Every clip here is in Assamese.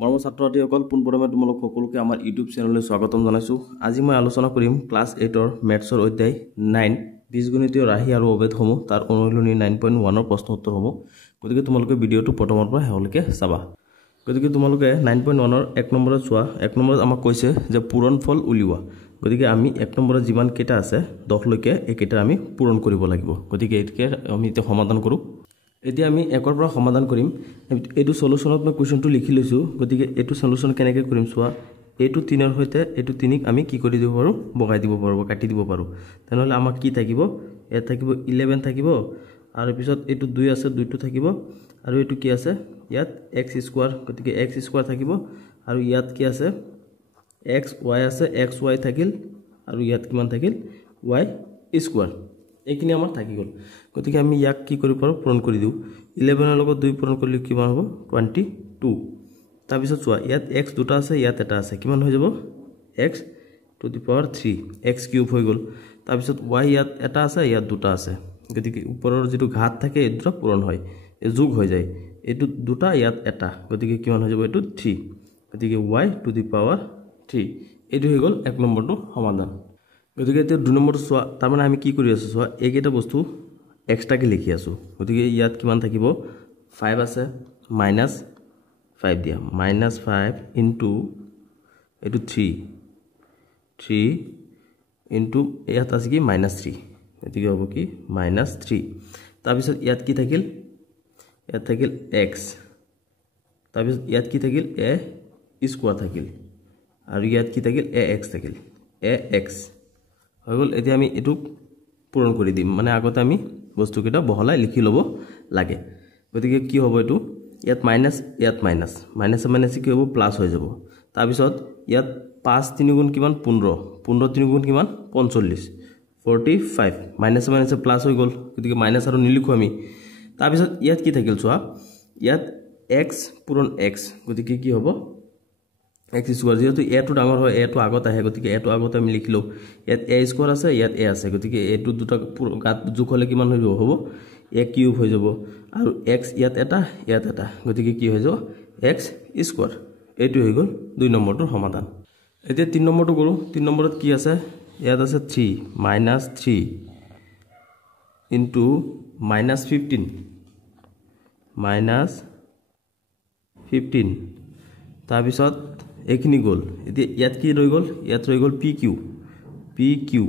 মৰমৰ ছাত্ৰ-ছাত্ৰীসকল পুনৰবাৰ তোমালোক সকলোকে আমাৰ ইউটিউব চেনেললৈ স্বাগতম জনাইছোঁ। আজি মই আলোচনা কৰিম ক্লাছ 8ৰ মেথছৰ অধ্যায় 9 বীজগণিতীয় ৰাশি আৰু অবেদসমূহ তাৰ অনুশীলনী 9.1ৰ প্ৰশ্ন উত্তৰসমূহ। গতিকে তোমালোকে ভিডিঅ'টো প্ৰথমৰ পৰা শেষলৈকে চাবা। গতিকে তোমালোকে 9.1ৰ 1 নম্বৰত চোৱা। 1 নম্বৰত আমাক কৈছে যে পূৰণফল উলিওৱা। গতিকে আমি 1 নম্বৰত যিমান কেইটা আছে 10 লৈকে এইকেইটা আমি পূৰণ কৰিব লাগিব। গতিকে এইটোকে আমি এতিয়া সমাধান কৰোঁ। এতিয়া আমি 1ৰ পৰা সমাধান কৰিম। এইটো সলিউশনত মই কোৱেশ্চনটো লিখি লৈছোঁ। গতিকে এইটো সলিউশন কেনেকৈ কৰিম চোৱা। এইটো 3ৰ সৈতে এইটো 3ক আমি কি কৰি দিব পাৰোঁ, বগাই দিব পাৰোঁ বা কাটি দিব পাৰোঁ। তেনেহ'লে আমাক কি থাকিব, ইয়াত থাকিব 11 থাকিব, আৰু পিছত এইটো 2 আছে 2টো থাকিব, আৰু এইটো কি আছে ইয়াত x স্কোৱাৰ। গতিকে x স্কোৱাৰ থাকিব, আৰু ইয়াত কি আছে xy আছে, xy থাকিল, আৰু ইয়াত কিমান থাকিল y স্কোৱাৰ। এইখিনি আমাৰ থাকি গ'ল। গতিকে আমি ইয়াক কি কৰিব পাৰোঁ, পূৰণ কৰি দিওঁ। 11ৰ লগত 2 পূৰণ কৰিলে কিমান হ'ব 22। তাৰপিছত চোৱা ইয়াত x দুটা আছে, ইয়াত এটা আছে, কিমান হৈ যাব x to the power 3 x cube হৈ গ'ল। তাৰপিছত y ইয়াত এটা আছে, ইয়াত দুটা আছে। গতিকে ওপৰৰ যিটো ঘাত থাকে এই দুটা পূৰণ হয়, এই যোগ হৈ যায়। এইটো দুটা, ইয়াত এটা, গতিকে কিমান হৈ যাব এইটো 3। গতিকে y টু দি পাৱাৰ 3 এইটো হৈ গ'ল 1 নম্বৰটো সমাধান। গতিকে এতিয়া 2 নম্বৰটো চোৱা। তাৰমানে আমি কি কৰি আছোঁ চোৱা, এইকেইটা বস্তু এক্সট্ৰাকৈ লিখি আছোঁ। গতিকে ইয়াত কিমান থাকিব 5 আছে, -5 দিয়া, -5 ইনটু এইটো 3 ইনটু ইয়াত আছে কি -3, গতিকে হ'ব কি -3। তাৰপিছত ইয়াত কি থাকিল, ইয়াত থাকিল x, তাৰপিছত ইয়াত কি থাকিল a স্কোৱাৰ থাকিল, আৰু ইয়াত কি থাকিল ax থাকিল, ax হৈ গ'ল। এতিয়া আমি এইটোক পূৰণ কৰি দিম, মানে আগতে আমি বস্তুকেইটা বহলাই লিখি ল'ব লাগে। গতিকে কি হ'ব এইটো, ইয়াত মাইনাছ, ইয়াত মাইনাছ, মাইনাছে মাইনাছে কি হ'ব প্লাছ হৈ যাব। তাৰপিছত ইয়াত 5 3 গুণ কিমান 15, 15 3 গুণ কিমান 45, 45, মাইনাছে মাইনাছে প্লাছ হৈ গ'ল। গতিকে মাইনাছ আৰু নিলিখোঁ আমি। তাৰপিছত ইয়াত কি থাকিল চোৱা, ইয়াত x পূৰণ x, গতিকে কি হ'ব x স্কোৱাৰ। যেহেতু এটো ডাঙৰ হয়, এটো আগত আহে, গতিকে এটো আগত আমি লিখিলোঁ। ইয়াত a স্কোৱাৰ আছে, ইয়াত a আছে, গতিকে এইটো দুটা গাত যোগ হ'লে কিমান হৈ যাব, হ'ব a কিউব হৈ যাব। আৰু x ইয়াত এটা, ইয়াত এটা, গতিকে কি হৈ যাব x স্কোৱাৰ। এইটো হৈ গ'ল 2 নম্বৰটোৰ সমাধান। এতিয়া 3 নম্বৰটো কৰোঁ। 3 নম্বৰত কি আছে, ইয়াত আছে 3 -3 ইনটু -15 -15। তাৰপিছত এইখিনি গ'ল। এতিয়া ইয়াত কি ৰৈ গ'ল, ইয়াত ৰৈ গ'ল পি কিউ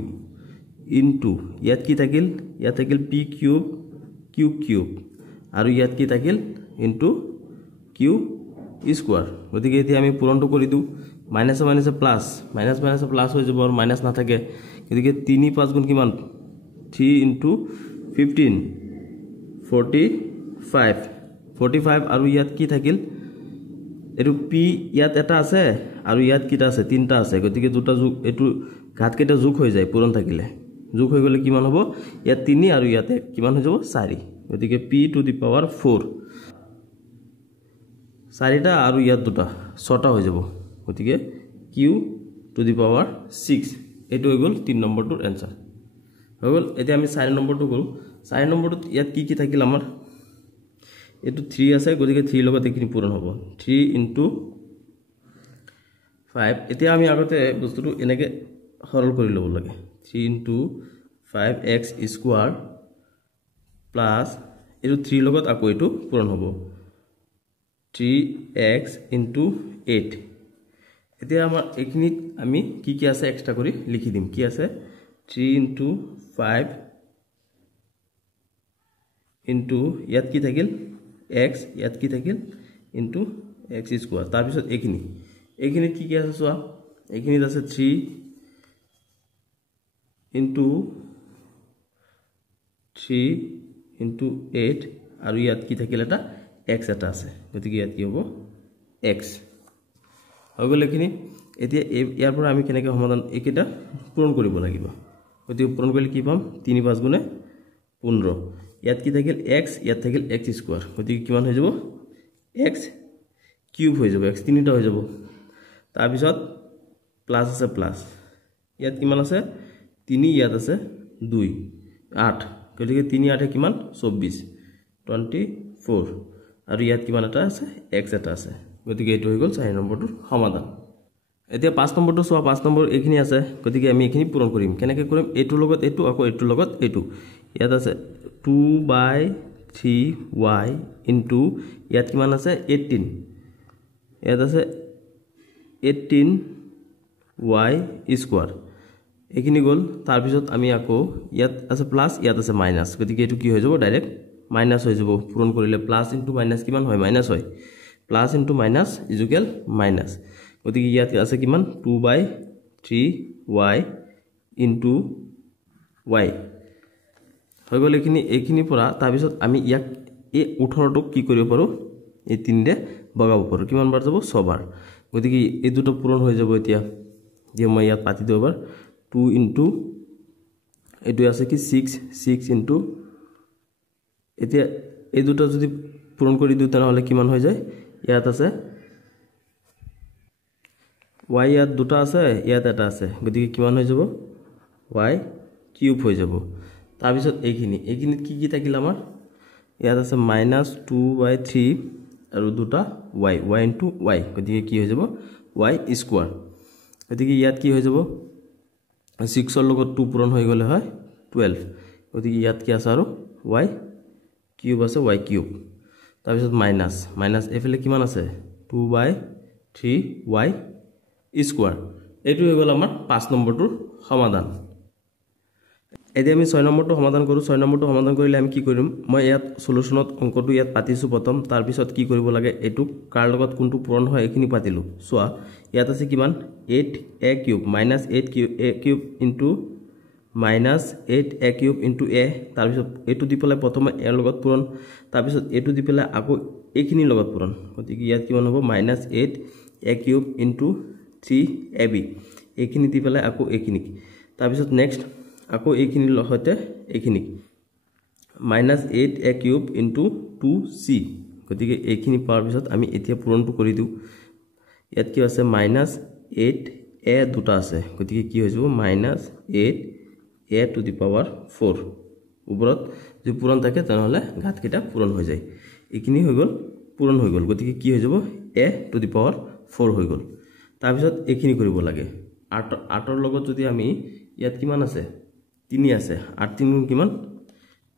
ইনটু ইয়াত কি থাকিল, ইয়াত থাকিল পি কিউব কিউব, আৰু ইয়াত কি থাকিল ইনটু কিউ স্কোৱাৰ। গতিকে এতিয়া আমি পূৰণটো কৰি দিওঁ। মাইনাছে মাইনাছে প্লাছ, মাইনাছ মাইনাছে প্লাছ হৈ যাব, আৰু মাইনাছ নাথাকে। গতিকে 3 5 গুণ কিমান 3 ইনটু 15 45, আৰু ইয়াত কি থাকিল এইটো পি, ইয়াত এটা আছে, আৰু ইয়াত কেইটা আছে 3টা আছে। গতিকে দুটা যোগ, এইটো ঘাতকেইটা যোগ হৈ যায়, পূৰণ থাকিলে যোগ হৈ গ'লে কিমান হ'ব, ইয়াত 3 আৰু ইয়াতে কিমান হৈ যাব 4। গতিকে p টু দি পাৱাৰ 4, 4টা আৰু ইয়াত দুটা 6টা হৈ যাব। গতিকে q টু দি পাৱাৰ 6 এইটো হৈ গ'ল 3 নম্বৰটোৰ এনচাৰ হৈ গ'ল। এতিয়া আমি 4 নম্বৰটো কৰোঁ। 4 নম্বৰটোত ইয়াত কি থাকিল আমাৰ, এইটো 3 আছে, গতিকে 3 লগত এইখিনি পূৰণ হ'ব, 3 ইনটু 5। এতিয়া আমি আগতে বস্তুটো এনেকৈ সৰল কৰি ল'ব লাগে। 3 ইনটু 5x স্কোৱাৰ প্লাছ এইটো 3 লগত আকৌ এইটো পূৰণ হ'ব 3x ইনটু 8। এতিয়া আমাৰ এইখিনিত আমি কি আছে এক্সট্ৰা কৰি লিখি দিম। কি আছে 3 ইনটু 5 ইনটু ইয়াত কি থাকিল x, ইয়াত কি থাকিল ইনটু x স্কোৱাৰ। তাৰপিছত এইখিনিত কি আছে চোৱা, এইখিনিত আছে 3 ইনটু 8, আৰু ইয়াত কি থাকিল এটা x এটা আছে, গতিকে ইয়াত কি হ'ব x হৈ গ'ল এইখিনি। এতিয়া ইয়াৰ পৰা আমি কেনেকৈ সমাধান এইকেইটা পূৰণ কৰিব লাগিব। গতিকে পূৰণ কৰিলে কি পাম 3 5 গুণে 15, ইয়াত কি থাকিল x, ইয়াত থাকিল x স্কোৱাৰ, গতিকে কিমান হৈ যাব x কিউব হৈ যাব, x 3টা হৈ যাব। তাৰপিছত প্লাছ আছে, প্লাছ ইয়াত কিমান আছে 3, ইয়াত আছে 2 8, গতিকে 3 8 কিমান 24 24, আৰু ইয়াত কিমান এটা আছে x এটা আছে, গতিকে এইটো হৈ গ'ল 4 নম্বৰটোৰ সমাধান এতিয়া 5 নম্বৰটো চোৱা 5 নম্বৰ এইখিনি আছে গতিকে আমি এইখিনি পূৰণ কৰিম কেনেকৈ কৰিম এইটোৰ লগত এইটো আকৌ এইটোৰ লগত এইটো ইয়াত আছে 2/3y ইনটু ইয়াত কিমান আছে 18 ইয়াত আছে 18y স্কোয়ার এইখিনি গ'ল তাৰ পিছত আমি আকৌ ইয়াত আছে প্লাস ইয়াত আছে মাইনাস গতিকে এইটো কি হৈ যাব ডাইৰেক্ট মাইনাস হৈ যাব পূৰণ কৰিলে প্লাস ইনটু মাইনাস কিমান হয় মাইনাস হয় plus into minus equal minus গতিকে ইয়াত আছে কিমান 2/3y ইনটু y হৈ গ'ল এইখিনি পৰা তাৰ পিছত আমি ইয়াক এই 18টোক কি কৰিব পাৰো এই 3 ৰে বগাব পাৰো কিমান বাৰ যাব 6 বাৰ গতিকে এই দুটো পূৰণ হৈ যাব এতিয়া যে মই ইয়াত পাতি দিও এবাৰ 2 ইনটু এটো আছে কি 6 ইনটু এতিয়া এই দুটো যদি পূৰণ কৰি দিও তাহলে কিমান হৈ যায় ইয়াত আছে y ইয়াত দুটো আছে ইয়াত এটা আছে গতিকে কিমান হৈ যাব y কিউব হৈ যাব তাৰ পিছত এইখিনিত কি থাকিল আমাৰ ইয়াত আছে -2/3 আৰু দুটা y ইনটু y গতিকে কি হৈ যাব y স্কয়াৰ গতিকে ইয়াত কি হৈ যাব 6 ৰ লগত 2 পূৰণ হৈ গলে হয় 12 গতিকে ইয়াত কি আছে আৰু y কিউব আছে y কিউব তাৰ পিছত মাইনাস এফালে কিমান আছে 2/3y স্কয়াৰ এইটো হৈ গল আমাৰ 5 নম্বৰটোৰ সমাধান এতিয়া আমি 6 নম্বৰটো সমাধান কৰো 6 নম্বৰটো সমাধান কৰিলে আমি কি কৰিম মই ইয়াত সলিউশনত অংকটো ইয়াত পাতিছো প্ৰথম তাৰ পিছত কি কৰিব লাগে এটো কাৰ লগত কোনটো পূৰণ হয় এখিনি পাতিলো সোৱা ইয়াত আছে কিমান 8a cube -8a cube into -8a cube into a তাৰ পিছত এটো দি পেলাই প্ৰথমে a লগত পূৰণ তাৰ পিছত এটো দি পেলাই আকৌ এখিনি লগত পূৰণ গতিকে ইয়াত কিমান হ'ব -8a কিউব ইনটু 3ab এখিনি দি পেলাই আকৌ এখিনি তাৰ পিছত নেক্সট আকৌ এইখিনি লহতে এইখিনি -8a কিউব ইনটু 2c গতিকে এইখিনি পাৱাৰ পিছত আমি এতিয়া পূৰণটো কৰি দিও ইয়াত কি আছে -8a দুটা আছে গতিকে কি হৈ যাব -8a টু দি পাৱাৰ 4 ওপৰত যদি পূৰণ থাকে তাহলে ঘাত কেটা পূৰণ হৈ যায় এইখিনি হৈ গল পূৰণ হৈ গল গতিকে কি হৈ যাব a টু দি পাৱাৰ 4 হৈ গল তাৰ পিছত এইখিনি কৰিব লাগে 8 ৰ লগত যদি আমি ইয়াত কিমান আছে 3 আছে 8 3 গুণ কিমান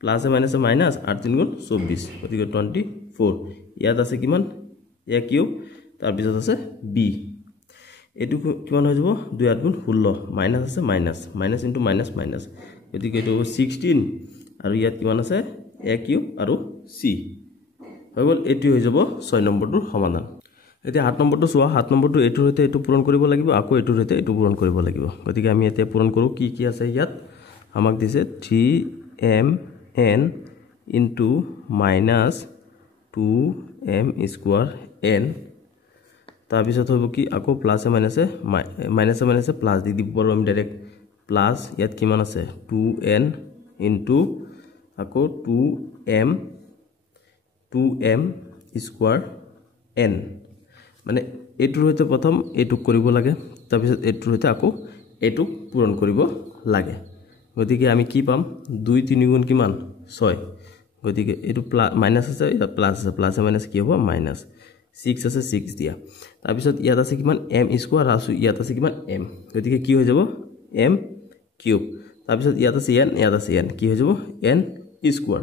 প্লাস মাইনাস মাইনাস 8 3 গুণ 24 গতিকে 24 ইয়াত আছে কিমান a কিউব তাৰ পিছত আছে b এটো কিমান হৈ যাব 2 8 গুণ 16 মাইনাস আছে মাইনাস ইনটু মাইনাস গতিকে এটো 16 আৰু ইয়াত কিমান আছে a কিউব আৰু c হৈ গল এটো হৈ যাব 6 নম্বৰটোৰ সমাধান এতিয়া 7 নম্বৰটো চোৱা 7 নম্বৰটো এটোৰ হৈতে এটো পূৰণ কৰিব লাগিব আকৌ এটোৰ হৈতে এটো পূৰণ কৰিব লাগিব গতিকে আমি এতিয়া পূৰণ কৰো কি আছে ইয়াত আমাক দিছে 3mn into -2m square n তাৰ পিছত হ'ব কি আকৌ প্লাস মাইনাসে প্লাস দি দিব পাৰো আমি ডাইৰেক্ট প্লাস ইয়াত কিমান আছে 2n ইনটু আকৌ 2m স্কয়াৰ n মানে এটোৰ হৈতে প্ৰথম এটুক কৰিব লাগে তাৰ পিছত এটোৰ হৈতে আকৌ এটুক পূৰণ কৰিব লাগে গতিকে আমি কি পাম 2 3 গুণ কিমান 6 গতিকে এটো মাইনাস আছে এটা প্লাস আছে প্লাস মাইনাস কি হ'ব মাইনাস 6 আছে 6 দিয়া তাৰ পিছত ইয়াত আছে কিমান m স্কয়াৰ আৰু ইয়াত আছে কিমান m গতিকে কি হৈ যাব m কিউব তাৰ পিছত ইয়াত আছে n কি হৈ যাব n স্কয়াৰ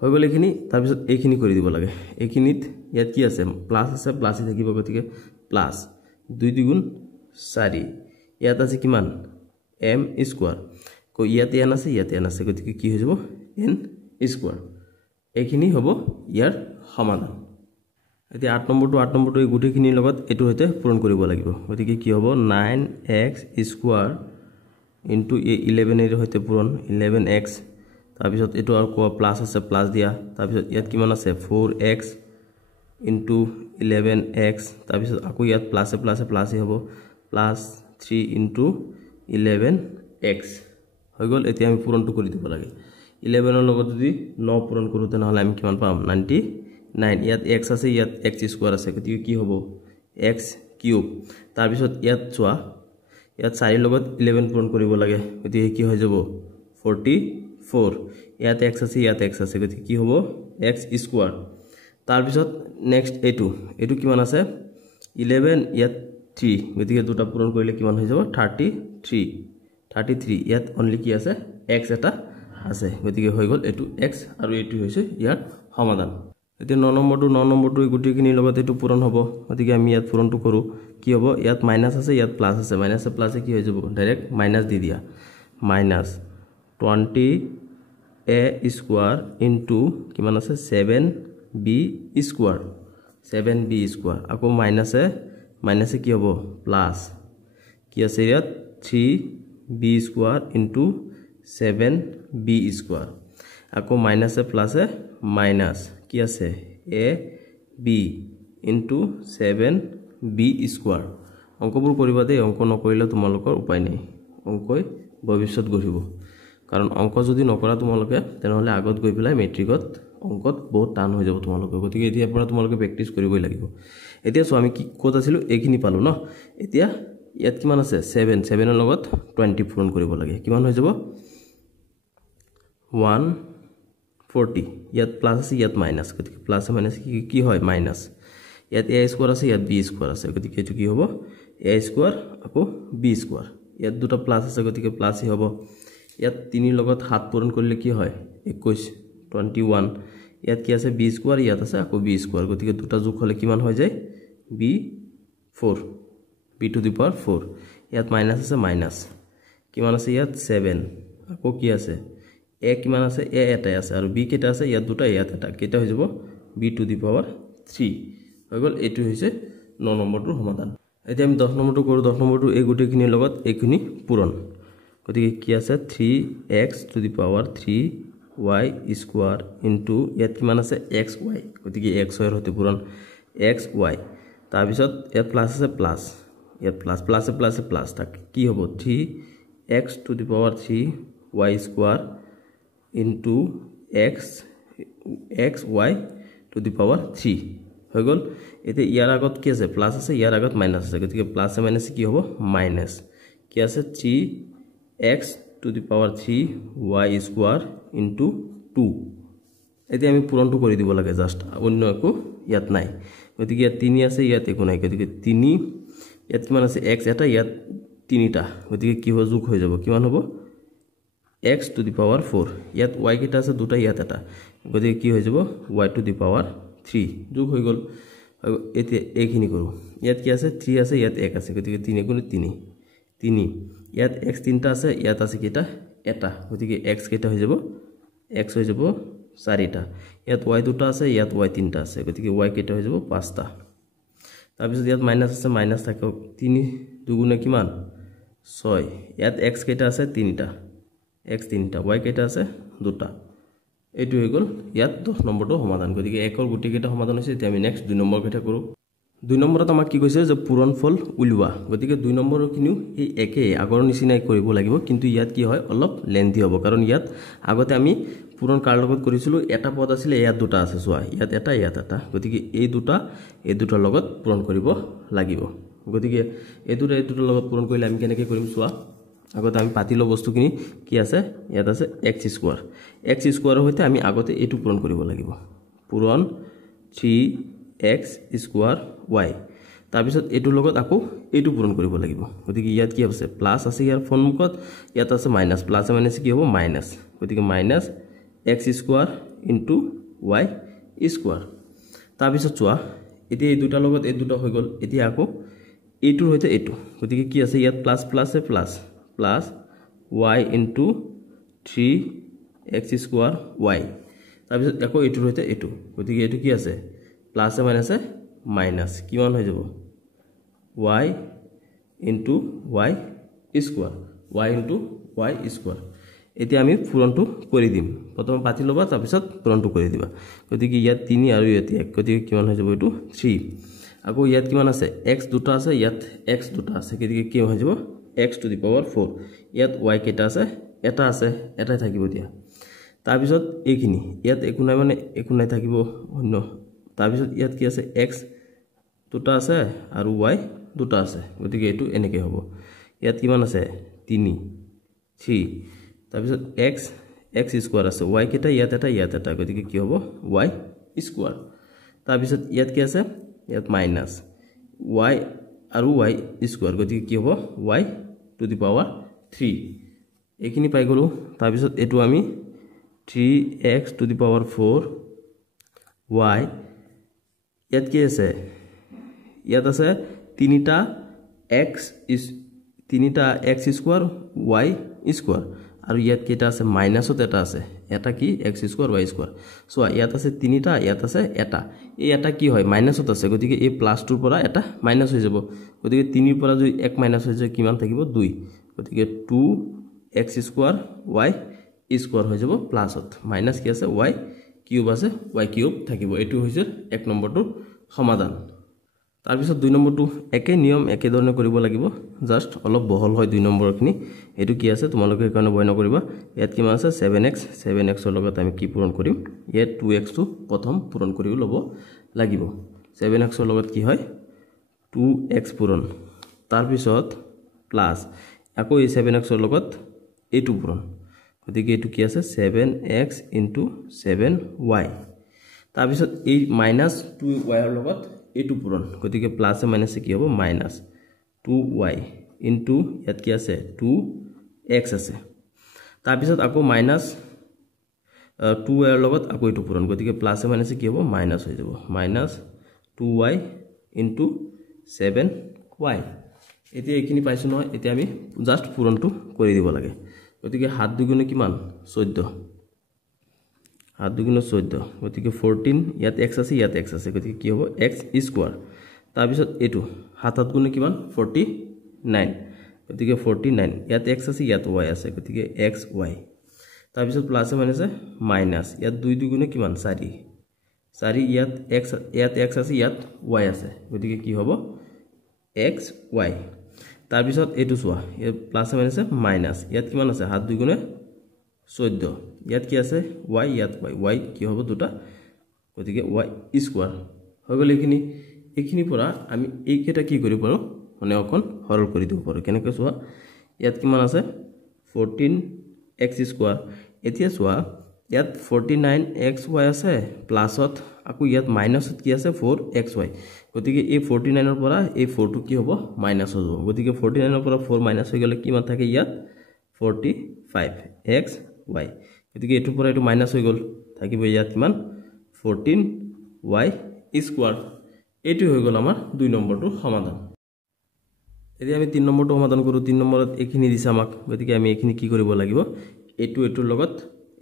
হৈ গ'ল এইখিনি তাৰ পিছত এইখিনি কৰি দিব লাগে এইখিনিত ইয়াত কি আছে প্লাস থাকিব গতিকে প্লাস 2 2 গুণ 4 ইয়াত আছে কিমান m স্কয়ার কো ইয়াতে n আছে গতিকে কি হৈ যাব n স্কয়ার এইখিনি হ'ব ইয়াৰ সমাধান এতিয়া 8 নম্বৰটো এই গুটেখিনি লগত এটো হৈতে পূৰণ কৰিব লাগিব গতিকে কি হ'ব 9x স্কয়াৰ ইনটু 11 এৰ হৈতে পূৰণ 11x তাৰ পিছত এটো আৰু কোৱা প্লাস আছে প্লাস দিয়া তাৰ পিছত ইয়াত কিমান আছে 4x ইনটু 11x তাৰ পিছত আকৌ ইয়াত প্লাসে হ'ব প্লাস 3 ইনটু 11x হৈ গল এতিয়া আমি পূৰণটো কৰি দিব লাগে 11 ৰ লগত যদি 9 পূৰণ কৰো তেনহলে আমি কিমান পাম 99 ইয়াত x আছে ইয়াত x স্কয়ার আছে গতিকে কি হ'ব x কিউব তাৰ পিছত ইয়াত চোৱা ইয়াত 4 ৰ লগত 11 পূৰণ কৰিব লাগে গতিকে কি হৈ যাব 44 ইয়াত x আছে গতিকে কি হ'ব x স্কয়ার তাৰপিছত নেক্সট এইটো কিমান আছে 11 ইয়াত 3 গতিকে দুটা পূৰণ কৰিলে কিমান হৈ যাব 33 ইয়াত অনলি কি আছে x এটা আছে গতিকে হৈ গল এইটো x আৰু এইটো হৈছে ইয়াৰ সমাধান এতিয়া 9 নম্বৰটো এই গুটিখিনিৰ লগত এইটো পূৰণ হ'ব গতিকে আমি ইয়াত পূৰণটো কৰো কি হ'ব ইয়াত মাইনাস আছে ইয়াত প্লাস আছে মাইনাস প্লাসে কি হৈ যাব ডাইৰেক্ট মাইনাস দি দিয়া মাইনাস 20a স্কয়ার ইনটু কিমান আছে 7b স্কয়ার 7b স্কয়ার আকৌ মাইনাসে কি হ'ব প্লাস কি আছে ইয়াত 3b square into 7b square আকৌ মাইনাসে প্লাসে মাইনাস কি আছে a b into 7b square অঙ্কবোৰ কৰিবা দে অঙ্ক নকৰিলে তোমালোকৰ উপায় নাই অঙ্কই ভৱিষ্যত গঢ়িব কাৰণ অঙ্ক যদি নকৰা তোমালোকে তেনেহলে আগত গৈ পেলাই মেট্ৰিকত অঙ্কত বহুত টান হৈ যাব তোমালোকৰ গতিকে এতিয়া পৰা তোমালোকে প্ৰেক্টিস কৰিবই লাগিব এতিয়া সো আমি কি কোড আছিল এইখিনি পালো ন এতিয়া ইয়াত কিমান আছে 7 এৰ লগত 20 পূৰণ কৰিব লাগে কিমান হৈ যাব 140 ইয়াত প্লাস আছে ইয়াত মাইনাস গতিকে প্লাস মাইনাস কি হয় মাইনাস ইয়াত a স্কয়ার আছে ইয়াত b স্কয়ার আছে গতিকে এটো কি হ'ব a স্কয়ার আকৌ b স্কয়ার ইয়াত দুটা প্লাস আছে গতিকে প্লাসই হ'ব ইয়াত 3 লগত 7 পূৰণ কৰিলে কি হয় 21 21 ইয়াত কি আছে b স্কয়ার ইয়াত আছে আকৌ b স্কয়ার গতিকে দুটা যোগ হলে কিমান হৈ যায় b4 b to the power 4 ইয়াত মাইনাস আছে মাইনাস কিমান আছে ইয়াত 7 আকৌ কি আছে a কিমান আছে a এটাই আছে আৰু b কেটা আছে ইয়াত দুটা ইয়াত এটা কেটা হৈ যাব b টু দি পাৱাৰ 3 হৈ গল এটো হৈছে 9 নম্বৰটোৰ সমাধান এতিয়া আমি 10 নম্বৰটো কৰো 10 নম্বৰটো এই গুটিখিনিৰ লগত এইখিনি পূৰণ গতিকে কি আছে 3x to the power 3y square into ইয়াত কিমান আছে xy গতিকে x ৰ সৈতে পূৰণ xy তাৰ পিছত ইয়াত প্লাস আছে প্লাস ইয়াত প্লাস তাক কি হ'ব 3x to the power 3y square into xy to the power 3 হৈ গল এতে ইয়াৰ আগত কি আছে প্লাস আছে ইয়াৰ আগত মাইনাস আছে গতিকে প্লাস মাইনাস কি হ'ব মাইনাস কি আছে 3x to the power 3y square into 2 এতে আমি পূৰণটো কৰি দিব লাগে জাস্ট অন্য একো ইয়াত নাই গতিকে ইয়াত 3 আছে ইয়াত একো নাই গতিকে 3 ইয়াত কিমান আছে x এটা ইয়াত 3টা গতিকে কি হৈ যোগ হৈ যাব কিমান হ'ব x টু দি পাৱাৰ 4 ইয়াত y কেটা আছে দুটা ইয়াত এটা গতিকে কি হৈ যাব y টু দি পাৱাৰ 3 যোগ হৈ গল এতে এইখিনি কৰো ইয়াত কি আছে 3 আছে ইয়াত 1 আছে গতিকে 3 গুণ 3 ইয়াত x তিনটা আছে ইয়াত আছে কিটা এটা গতিকে x কেটা হৈ যাব x হৈ যাব 4টা ইয়াত y দুটা আছে ইয়াত y তিনটা আছে গতিকে y কেটা হৈ যাব 5টা তাৰ পিছত ইয়াত মাইনাস আছে মাইনাস থাকে 3 দুগুণে কিমান 6 ইয়াত x কেটা আছে 3টা x 3টা y কেটা আছে দুটা এটো হৈ গল ইয়াত 10 নম্বৰটো সমাধান গতিকে একৰ গুটি কেটা সমাধান হৈছে এতিয়া আমি নেক্সট 2 নম্বৰ কেটা কৰো 2 নম্বৰত আমাক কি কৈছে যে পূৰণফল উলিওৱা গতিকে 2 নম্বৰৰ কিনিও এই একে আগৰ নিচিনাই কৰিব লাগিব কিন্তু ইয়াত কি হয় অলপ লেন্থি হ'ব কাৰণ ইয়াত আগতে আমি পূৰণ কাৰ লগত কৰিছিলো এটা পদ আছিল ইয়াত দুটা আছে সোৱা ইয়াত এটা গতিকে এই দুটা লগত পূৰণ কৰিব লাগিব গতিকে এই দুটা লগত পূৰণ কৰিলে আমি কেনেকৈ কৰিম সোৱা আগতে আমি পাতিলো বস্তুখিনি কি আছে ইয়াত আছে x স্কয়াৰৰ হৈতে আমি আগতে এটো পূৰণ কৰিব লাগিব পূৰণ 3x স্কয়াৰ y তাৰ পিছত এটো লগত আকৌ এটো পূৰণ কৰিব লাগিব গতিকে ইয়াত কি আছে প্লাস আছে ইয়াৰ ফৰ্মুকত ইয়াত আছে মাইনাস প্লাস মাইনাস কি হ'ব মাইনাস গতিকে minus x square into y square তাৰ পিছত চোৱা এতিয়া এই দুটা লগত এই দুটা হৈ গল এতিয়া আকৌ এটোৰ হৈতে এটো গতিকে কি আছে ইয়াত plus y into 3x square y তাৰ পিছত আকৌ এটোৰ হৈতে এটো গতিকে এটো কি আছে প্লাস মাইনাসে মাইনাস কিমান হৈ যাব y into y square এতিয়া আমি পূৰণটো কৰি দিম প্ৰথমে পাতি লবা তাৰ পিছত পূৰণটো কৰি দিবা গতিকে ইয়াত 3 আৰু ইয়াত 1 গতিকে কিমান হৈ যাব এটো 3 আকৌ ইয়াত কিমান আছে x দুটা আছে ইয়াত x দুটা আছে গতিকে কি হৈ যাব x to the power 4 ইয়াত y কেটা আছে এটাই থাকিব দিয়া তাৰ পিছত এইখিনি ইয়াত একো নাই মানে একো নাই থাকিব অন্য তাৰ পিছত ইয়াত কি আছে x দুটা আছে আৰু y দুটা আছে গতিকে এটো এনেকৈ হ'ব ইয়াত কিমান আছে 3 তাৰ পিছত x স্কয়াৰ আছে y কেটা ইয়াত এটা গতিকে কি হ'ব y স্কয়াৰ তাৰপিছত ইয়াত কি আছে ইয়াত মাইনাছ y আৰু y স্কয়াৰ গতিকে কি হ'ব y টু দি পাৱাৰ 3 এইখিনি পাই গলো তাৰপিছত এটো আমি 3x to the power 4 y ইয়াত কি আছে ইয়াত আছে তিনিটা x স্কয়াৰ y স্কয়াৰ আৰু ইয়াত কেটা আছে মাইনাসত এটা আছে এটা কি x square y square so ইয়াত আছে তিনিটা ইয়াত আছে এটা এই এটা কি হয় মাইনাসত আছে গতিকে এই প্লাস টুৰ পৰা এটা মাইনাস হৈ যাব গতিকে 3 ৰ পৰা যদি 1 মাইনাস হৈ যায় কিমান থাকিব 2 গতিকে 2x স্কয়াৰ y স্কয়াৰ হৈ যাব প্লাসত মাইনাস কি আছে y কিউব আছে y কিউব থাকিব এটো হৈছে 1 নম্বৰটোৰ সমাধান তাৰ পিছত 2 নম্বৰটো একে নিয়ম একে ধৰণে কৰিব লাগিব জাস্ট অলপ বহল হয় 2 নম্বৰখিনি এটো কি আছে তোমালোকে কাৰণে বয় নকৰিবা ইয়াত কিমান আছে 7x ৰ লগত আমি কি পূৰণ কৰিম ইয়াত 2x টো প্ৰথম পূৰণ কৰিব লব লাগিব 7x ৰ লগত কি হয় 2x পূৰণ তাৰ পিছত প্লাস আকৌ এই 7x ৰ লগত এটো পূৰণ গতিকে এটো কি আছে 7x * 7y তাৰ পিছত এই -2y ৰ লগত এটো পূৰণ গতিকে প্লাস মাইনাস কি হ'ব -2y ইনটু ইয়াত কি আছে 2x আছে তাৰ পিছত আকৌ -2y ৰ লগত আকৌ এটো পূৰণ গতিকে প্লাস মাইনাস কি হ'ব মাইনাস হৈ যাব -2y ইনটু 7y এতিয়া এইখিনি পাইছো নহয় এতিয়া আমি জাস্ট পূৰণটো কৰি দিব লাগে গতিকে 7 দুগুণে কিমান 14 7 দুগুণে 14 গতিকে 14 ইয়াত x আছে ইয়াত x আছে গতিকে কি হ'ব x স্কয়াৰ তাৰ পিছত এটো 7 গুণে কিমান 49 গতিকে 49 ইয়াত x আছে ইয়াত y আছে গতিকে xy তাৰ পিছত প্লাস মাইনাস মাইনাস ইয়াত 2 দুগুণে কিমান 4 ইয়াত x আছে ইয়াত y আছে গতিকে কি হ'ব xy তাৰ পিছত এটো চোৱা ইয়াত প্লাস মাইনাস মাইনাস ইয়াত কিমান আছে 7 দুগুণে 14 ইয়াত কি আছে y ইয়াত y কি হ'ব দুটা গতিকে y স্কয়াৰ হৈ গলে এইখিনি পৰা আমি এইকেটা কি কৰিব পাৰো মানে অকন সৰল কৰি দিব পাৰো কেনেকৈ চোৱা ইয়াত কিমান আছে 14x স্কয়াৰ এতিয়া চোৱা ইয়াত 49xy আছে প্লাসত আকৌ ইয়াত মাইনাসত কি আছে 4xy গতিকে এই 49 ৰ পৰা এই 4 টো কি হ'ব মাইনাস হৈ যাব গতিকে 49 ৰ পৰা 4 মাইনাস হৈ গলে কিমান থাকে ইয়াত 45xy গতিকে এটোৰ পৰা এটো মাইনাস হৈ গল থাকিব ইয়াত কিমান 14y স্কয়াৰ এটো হৈ গল আমাৰ 2 নম্বৰটোৰ সমাধান এতিয়া আমি 3 নম্বৰটো সমাধান কৰো 3 নম্বৰত এইখিনি দিছে আমাক গতিকে আমি এইখিনি কি কৰিব লাগিব এটোৰ লগত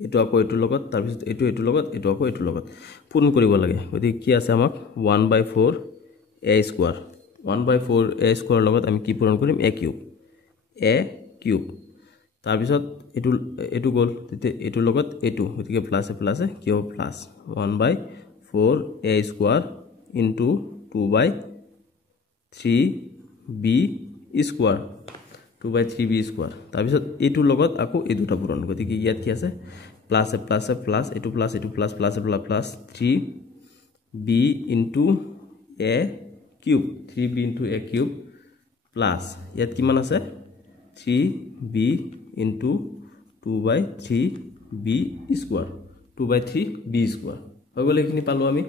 এটো আকৌ এটোৰ লগত তাৰ পিছত এটোৰ লগত এটো আকৌ এটোৰ লগত পূৰণ কৰিব লাগে গতিকে কি আছে আমাক 1/4a স্কয়াৰ 1/4a স্কয়াৰ লগত আমি কি পূৰণ কৰিম a কিউব তাৰ পিছত এটো গল তেতিয়া এটোৰ লগত এটো গতিকে প্লাস কি হ'ব plus 1/4a square into 2/3b square 2/3b square তাৰ পিছত এটোৰ লগত আকৌ এই দুটা পূৰণ গতিকে ইয়াত কি আছে প্লাস এটো plus 3b into a cube 3b into a cube plus ইয়াত কিমান আছে 3b into 2/3b square 2/3b square হৈ গলে এইখিনি পালো আমি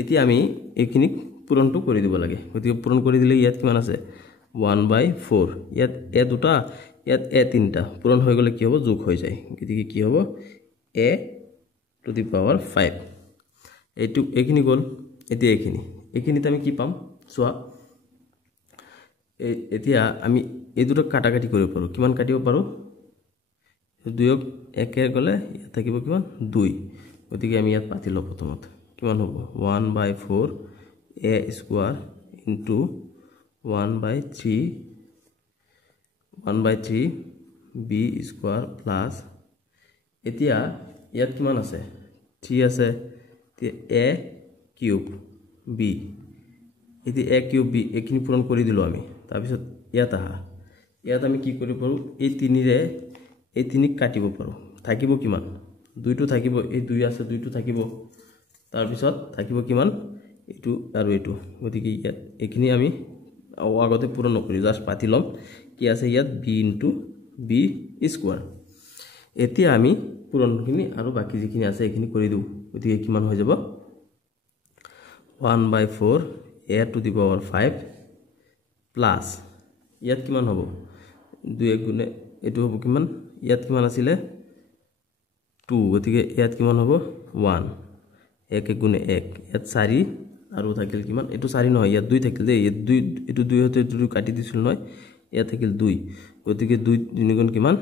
এতিয়া আমি এইখিনি পূৰণটো কৰি দিব লাগে গতিকে পূৰণ কৰি দিলে ইয়াত কিমান আছে 1/4 ইয়াত a দুটা ইয়াত a তিনটা পূৰণ হৈ গলে কি হ'ব যোগ হৈ যায় গতিকে কি হ'ব a টু দি পাৱাৰ 5 এটো এইখিনি গল এতিয়া এইখিনিতে আমি কি পাম চোৱা এতিয়া আমি এই দুটো কাটাকাটি কৰিব পাৰো কিমান কাটিব পাৰো 2ক 1 গলে ইয়াত থাকিব কিমান 2 গতিকে আমি ইয়াত পাতি লও প্ৰথমত কিমান হ'ব 1/4a square into 1/3b square plus এতিয়া ইয়াত কিমান আছে 3 আছে a কিউব b এতি a কিউব b এইখিনি পূৰণ কৰি দিলো আমি তাৰ পিছত ইয়াত আমি কি কৰিব পাৰো এই 3 ৰে এই 3 কাটিব পাৰো থাকিব কিমান 2 টো থাকিব এই 2 আছে 2 টো থাকিব তাৰ পিছত থাকিব কিমান এটো আৰু এটো গতিকে ইয়াত এইখিনি আমি আগতে পূৰণ নকৰি জাস্ট পাতি লম কি আছে ইয়াত b ইনটু b স্কয়াৰ এতিয়া আমি পূৰণখিনি আৰু বাকি যিখিনি আছে এইখিনি কৰি দিও গতিকে কিমান হৈ যাব 1/4 a to the power 5 plus ইয়াত কিমান হ'ব 2 গুণে এটো হ'ব কিমান ইয়াত কিমান আছিল 2 গতিকে ইয়াত কিমান হ'ব 1 1 গুণে 1 ইয়াত 4 আৰু থাকিল কিমান এটো 4 নহয় ইয়াত 2 থাকিল দে ইয়াত 2 এটো 2 হতে এটো কাটি দিছিল নহয় ইয়াত থাকিল 2 গতিকে 2 2 গুণ কিমান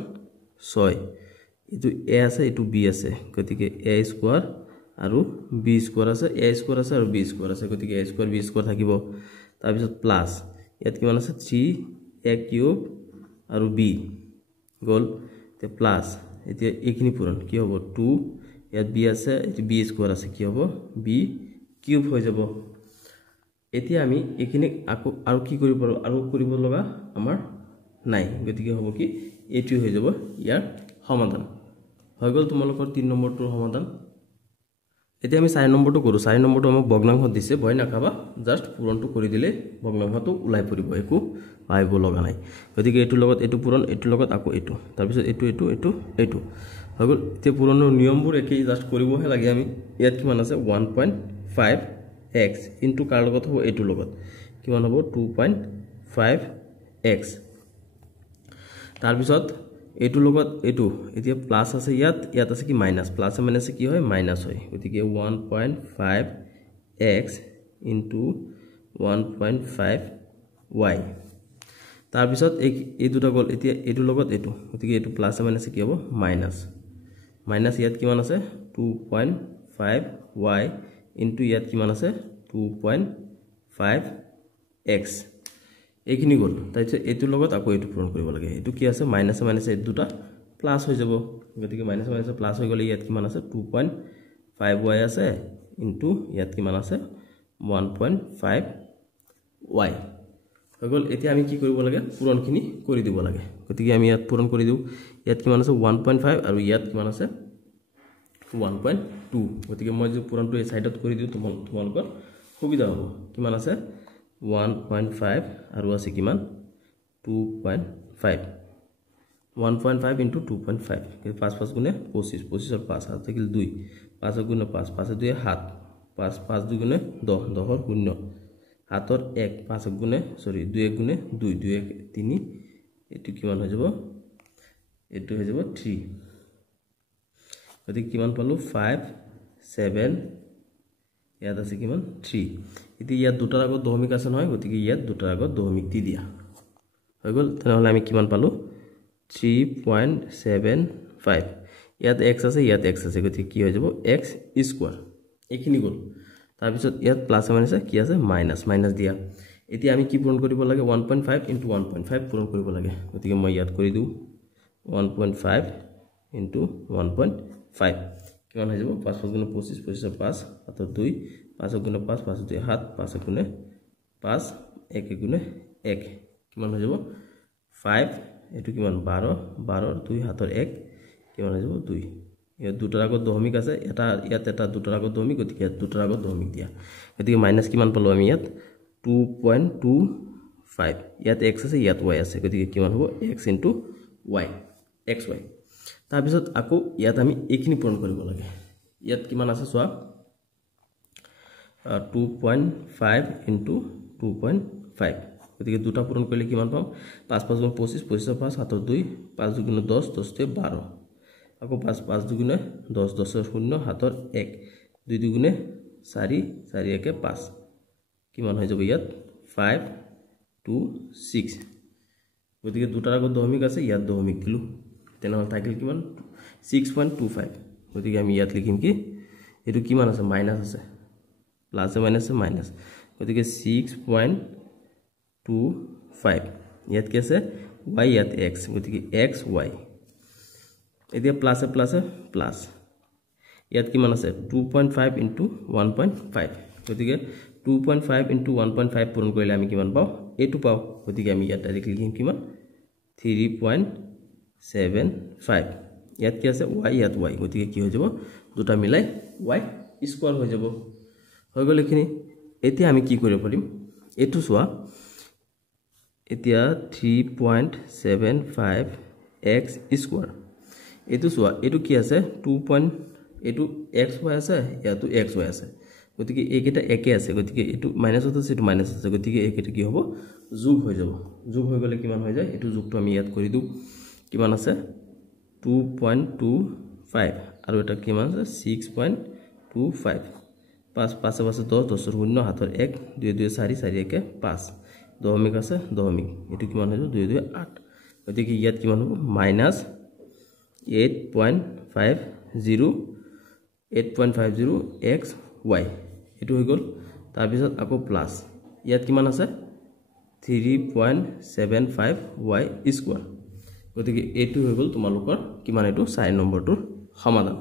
6 এটো a আছে এটো b আছে গতিকে a স্কয়ার আৰু b স্কয়াৰ আছে a স্কয়াৰ আছে আৰু b স্কয়াৰ আছে গতিকে a স্কয়াৰ b স্কয়াৰ থাকিব তাৰ পিছত প্লাস ইয়াত কিমান আছে 3 a কিউব আৰু b গল তে প্লাস এতিয়া এইখিনি পূৰণ কি হ'ব 2 ইয়াত b আছে এটো b স্কয়ার আছে কি হ'ব b কিউব হৈ যাব এতিয়া আমি এইখিনি আৰু কি কৰিব পাৰো আৰু কৰিব লগা আমাৰ নাই গতিকে হ'ব কি এটো হৈ যাব ইয়াৰ সমাধান হৈ গল তোমালোকৰ 3 নম্বৰটোৰ সমাধান এতিয়া আমি 4 নম্বৰটো কৰো 4 নম্বৰটো আমাক ভগ্নাংশ দিছে ভয় নাখাবা জাস্ট পূৰণটো কৰি দিলে ভগ্নাংশটো উলাই পৰিব একো ভাবিব লগা নাই গতিকে এটো লগত এটো পূৰণ এটো লগত আকৌ এটো তাৰ পিছত এটো এটো এটো এটো হৈ গল তে পূৰণৰ নিয়মবোৰ একেই জাস্ট কৰিবহে লাগে আমি ইয়াত কিমান আছে 1.5 x ইনটু কাৰ লগত হ'ব এটো লগত কিমান হ'ব 2.5 x তাৰ পিছত এটো লগত এটো এতিয়া প্লাস আছে ইয়াত আছে কি মাইনাস প্লাস মাইনাস কি হয় মাইনাস হয় গতিকে 1.5 x ইনটু 1.5 y তাৰ পিছত এই দুটা গল এতিয়া এটো লগত এটো গতিকে এটো প্লাস মাইনাস কি হ'ব মাইনাস মাইনাস ইয়াত কিমান আছে 2.5 y ইনটু ইয়াত কিমান আছে 2.5 x এইখিনি গল তাইছে এটো লগত আকৌ এটো পূৰণ কৰিব লাগে এটো কি আছে মাইনাস মাইনাস এই দুটা প্লাস হৈ যাব গতিকে মাইনাস মাইনাস প্লাস হৈ গলে ইয়াত কিমান আছে 2.5 y আছে ইনটু ইয়াত কিমান আছে 1.5 y হৈ গল এতিয়া আমি কি কৰিব লাগে পূৰণখিনি কৰি দিব লাগে গতিকে আমি ইয়াত পূৰণ কৰি দিও ইয়াত কিমান আছে 1.5 আৰু ইয়াত কিমান আছে 1.2 গতিকে মই যে পূৰণটো এই সাইডত কৰি দিও তোমালোকৰ সুবিধা হ'ব কিমান আছে 1.5 আৰু আছে কিমান 2.5 1.5 into 2.5 5 5 গুণে 25 25 और 5 हाथ থাকিল 2 5 গুণে 5 5 2 7 5 5 2 গুণে 10 10 और 0 হাতৰ 1 5 গুণে সরি 2 গুণে 2 2 3 এটো কিমান হৈ যাব এটো হৈ যাব 3 গতিকে কিমান পালো 5 7 ইয়াত আছে কিমান 3 ইতি ইয়াত দুটাৰ আগত দশমিক আছে নহয় গতিকে ইয়াত দুটাৰ আগত দশমিক দি দিয়া হৈ গল তেনেহলে আমি কিমান পালো 3.75 ইয়াত x আছে ইয়াত x আছে গতিকে কি হৈ যাব x স্কয়ার এইখিনি গল তাৰ পিছত ইয়াত প্লাস মাইনাস কি আছে মাইনাস মাইনাস দিয়া এতিয়া আমি কি পূৰণ কৰিব লাগে 1.5 into 1.5 পূৰণ কৰিব লাগে গতিকে মই ইয়াত কৰি দিও 1.5 into 1.5 কিমান হৈ যাব 5 5 গুণে 25 25 5 হাতৰ 2 5 গুণে 5 5 2 7 5 গুণে 5 1 গুণে 1 কিমান হৈ যাব 5 এটো কিমান 12 12 2 হাতৰ 1 কিমান হৈ যাব 2 ইয়াত দুটাৰ আগত দশমিক আছে এটা ইয়াত এটা দুটাৰ আগত দশমিক গতিকে ইয়াত দুটাৰ আগত দশমিক দিয়া গতিকে মাইনাস কিমান পালো আমি ইয়াত 2.25 ইয়াত x আছে ইয়াত y আছে গতিকে কিমান হ'ব x into y xy তাৰ পিছত আকৌ ইয়াত আমি এইখিনি পূৰণ কৰিব লাগে ইয়াত কিমান আছে সোৱা 2.5 into 2.5 গতিকে দুটা পূৰণ কৰিলে কিমান পাম 5 5 গুণ 25 25 5 হাতৰ 2 5 গুণ 10 10 তে 12 আকৌ 5 5 গুণ 10 10 0 হাতৰ 1 2 গুণ 4 4 1 5 কিমান হৈ যাব ইয়াত 5 2 6 গতিকে দুটাৰ আগত দশমিক আছে ইয়াত দশমিক দিলু তেনেহলে থাকিল কিমান 6.25 গতিকে আমি ইয়াত লিখিম কি এটো কিমান আছে মাইনাস আছে প্লাস মাইনাস মাইনাস গতিকে 6.25 ইয়াত কি আছে y ইয়াত x গতিকে x y এতিয়া প্লাস প্লাস ইয়াত কিমান আছে 2.5 into 1.5 গতিকে 2.5 into 1.5 পূৰণ কৰিলে আমি কিমান পাও এটো পাও গতিকে আমি ইয়াত ডাইৰেক্ট লিখিম কিমান 3.75 ইয়াত কি আছে y ইয়াত y গতিকে কি হৈ যাব দুটা মিলাই y স্কয়ার হৈ যাব হৈ গল এখিনি এতিয়া আমি কি কৰিব পাৰিম এটো সোৱা এতিয়া 3.75 x স্কয়াৰ এটো সোৱা এটো কি আছে 2. এটো xy আছে ইয়াতো xy আছে গতিকে এইকেইটা একে আছে গতিকে এইটো মাইনাছত আছে এইটো মাইনাছ আছে গতিকে এইকেইটা কি হ'ব যোগ হৈ যাব যোগ হৈ গ'লে কিমান হৈ যায় এইটো যোগটো আমি ইয়াত কৰি দিওঁ কিমান আছে 2.25 আৰু এটা কিমান আছে 6.25 5 5 5 10 10 শূন্য হাতৰ 1 2 2 4 4 1 5 দশমিক আছে দশমিক এটো কিমান হৈ যাব 2 2 8 গতিকে ইয়াত কিমান হ'ব মাইনাস 8.50 x y এটো হৈ গল তাৰ পিছত আকৌ প্লাস ইয়াত কিমান আছে 3.75 y স্কয়াৰ গতিকে এটো হৈ গল তোমালোকৰ কিমান এটো 4 নম্বৰটোৰ সমাধান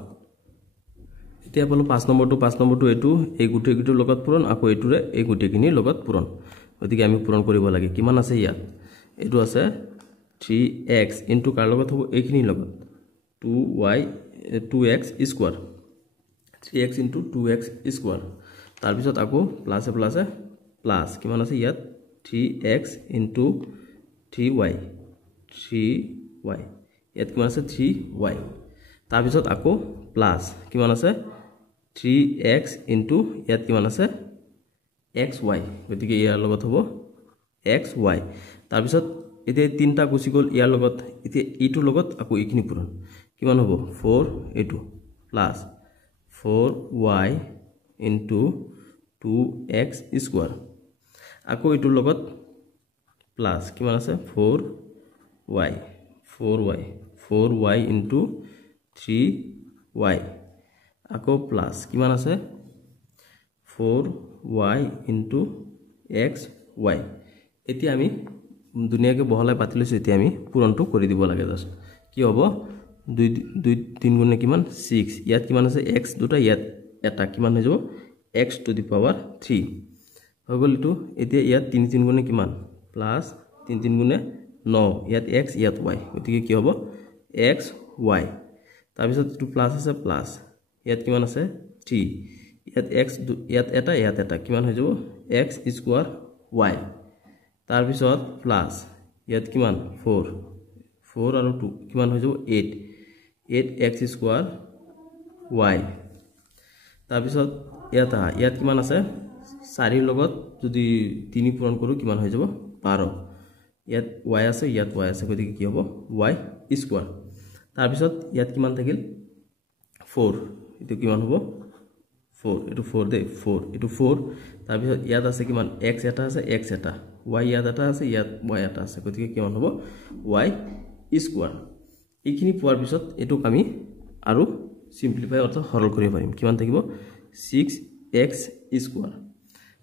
এতিয়া পালো 5 নম্বৰটো এটো এই গুটেকিটোৰ লগত পূৰণ আকৌ এটোৰে এই গুটেকিনিৰ লগত পূৰণ গতিকে আমি পূৰণ কৰিব লাগে কিমান আছে ইয়াত এটো আছে 3x ইনটু কাৰ লগত হ'ব এইখিনিৰ লগত 2x square 3x into 2x square তাৰ পিছত আকৌ প্লাসে প্লাসে প্লাস কিমান আছে ইয়াত 3x into 3y 3y ইয়াত কিমান আছে 3y তাৰ পিছত আকৌ প্লাস কিমান আছে 3x into ইয়াত কিমান আছে xy গতিকে ইয়াৰ লগত হ'ব xy তাৰ পিছত এতিয়া তিনটা গুছি গল ইয়াৰ লগত এতিয়া ইটোৰ লগত আকৌ ইখিনি পূৰণ কিমান হ'ব 4 এটো plus 4y into 2x square আকৌ ইটোৰ লগত প্লাস কিমান আছে 4y into 3y আকৌ প্লাস কিমান আছে 4y into xy এতিয়া আমি দুনিয়াকে বহলাই পাতি লৈছো এতিয়া আমি পূৰণটো কৰি দিব লাগে জাস্ট কি হ'ব 2 3 গুণে কিমান 6 ইয়াত কিমান আছে x দুটা ইয়াত এটা কিমান হৈ যাব x to the power 3 হৈ গল এটো এতিয়া ইয়াত 3 3 গুণে কিমান প্লাস 3 3 গুণে 9 ইয়াত x ইয়াত y গতিকে কি হ'ব x y তাৰ পিছত এটো প্লাস আছে প্লাস ইয়াত কিমান আছে 3 ইয়াত x ইয়াত এটা কিমান হৈ যাব x স্কয়াৰ y তাৰ পিছত প্লাস ইয়াত কিমান 4 আৰু 2 কিমান হৈ যাব 8x স্কয়াৰ y তাৰ পিছত ইয়াত কিমান আছে 4 লগত যদি 3 পূৰণ কৰো কিমান হৈ যাব 12 ইয়াত y আছে ইয়াত y আছে গতিকে কি হ'ব y স্কয়াৰ তাৰ পিছত ইয়াত কিমান থাকিল 4 এটো কিমান হ'ব 4 এটো 4 দে 4 এটো 4 তাৰ পিছত ইয়াত আছে কিমান x এটা আছে x এটা y ইয়াত এটা আছে ইয়াত y এটা আছে গতিকে কিমান হ'ব y স্কয়াৰ এইখিনি পোৱাৰ পিছত এটোক আমি আৰু সিম্পলিফাই অৰ্থাৎ সৰল কৰিব পাৰিম কিমান থাকিব 6x স্কয়াৰ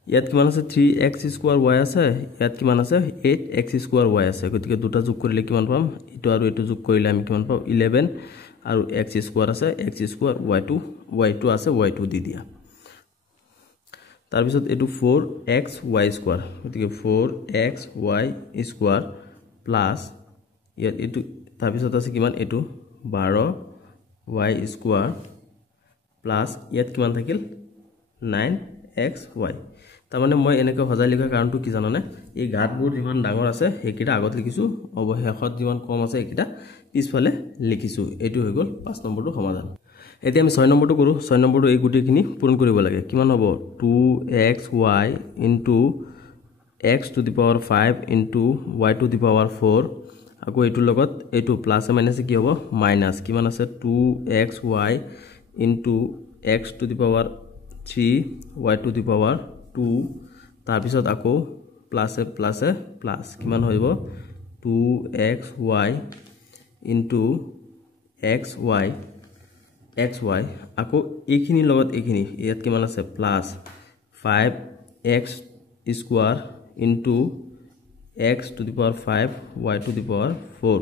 ইয়াত কিমান আছে 3x স্কয়াৰ y আছে ইয়াত কিমান আছে 8x স্কয়াৰ y আছে গতিকে দুটা যোগ কৰিলে কিমান পাম এটো আৰু এটো যোগ কৰিলে আমি কিমান পাম 11 আৰু x স্কয়াৰ আছে x স্কয়াৰ y2 আছে y2 দি দিয়া তাৰ পিছত এটো 4xy স্কয়াৰ গতিকে 4xy স্কয়াৰ প্লাস ইয়াত এটো তাৰ পিছত আছে কিমান এটো 12y স্কয়াৰ প্লাস ইয়াত কিমান থাকিল 9xy তাৰ মানে মই এনেকৈ সজাই লিখা কাৰণটো কি জানানে এই ঘাতবোৰ যিমান ডাঙৰ আছে হেকিটা আগত লিখিছো অৱশেষত যিমান কম আছে হেকিটা পিছফালে লিখিছো এটো হৈ গল 5 নম্বৰটো সমাধান এতিয়া আমি 6 নম্বৰটো কৰো 6 নম্বৰটো এই গুটেখিনি পূৰণ কৰিব লাগে কিমান হ'ব 2xy into x to the power 5 into y to the power 4 আকৌ এটো লগত এটো প্লাস মাইনাস কি হ'ব মাইনাস কিমান আছে 2xy into x to the power 3 y to the power 2 তাৰ পিছত আকৌ প্লাস কিমান হ'ব 2xy into xy আকৌ এইখিনি লগত এইখিনি ইয়াত কিমান আছে plus 5x square into x to the power 5 y to the power 4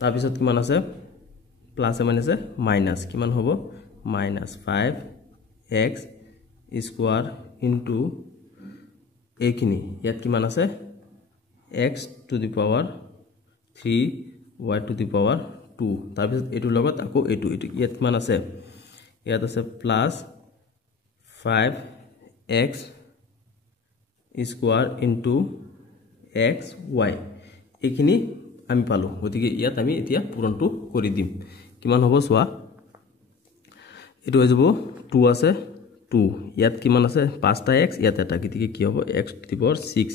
তাৰ পিছত কিমান আছে প্লাস মাইনাসে মাইনাস কিমান হ'ব minus 5x স্কয়াৰ into এইখিনি ইয়াত কিমান আছে x to the power 3 y to the power 2 তাৰ পিছত এটো লগত আকৌ এটো ইয়াত কিমান আছে ইয়াত আছে plus 5x square into xy এইখিনি আমি পালো গতিকে ইয়াত আমি এতিয়া পূৰণটো কৰি দিম কিমান হ'ব সোৱা এটো হৈ যাব 2 আছে 2 ইয়াত কিমান আছে 5টা x ইয়াত এটা গতিকে কি হ'ব x to the power 6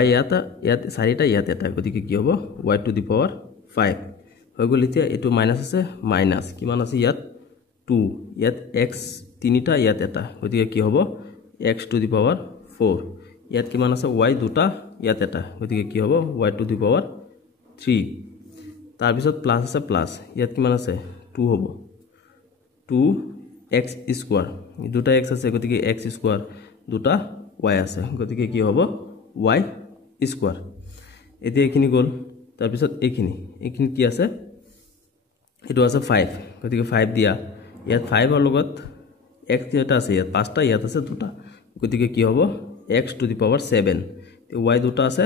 y ইয়াত 4টা ইয়াত এটা গতিকে কি হ'ব y টু দি পাৱাৰ 5 হৈ গ'ল এতিয়া এটো মাইনাস আছে মাইনাস কিমান আছে ইয়াত 2 ইয়াত x 3টা ইয়াত এটা গতিকে কি হ'ব x টু দি পাৱাৰ 4 ইয়াত কিমান আছে y 2টা ইয়াত এটা গতিকে কি হ'ব y টু দি পাৱাৰ 3 তাৰ পিছত প্লাস আছে প্লাস ইয়াত কিমান আছে 2 হ'ব 2x স্কয়াৰ দুটা x আছে গতিকে x স্কয়াৰ দুটা y আছে গতিকে কি হ'ব y স্কয়াৰ এতিয়া এখিনি গল তাৰ পিছত এখিনি কি আছে এটো আছে 5 গতিকে 5 দিয়া ইয়াত 5 ৰ লগত x এটা আছে ইয়াত 5টা ইয়াত আছে দুটা গতিকে কি হ'ব x টু দি পাৱাৰ 7 তে y দুটা আছে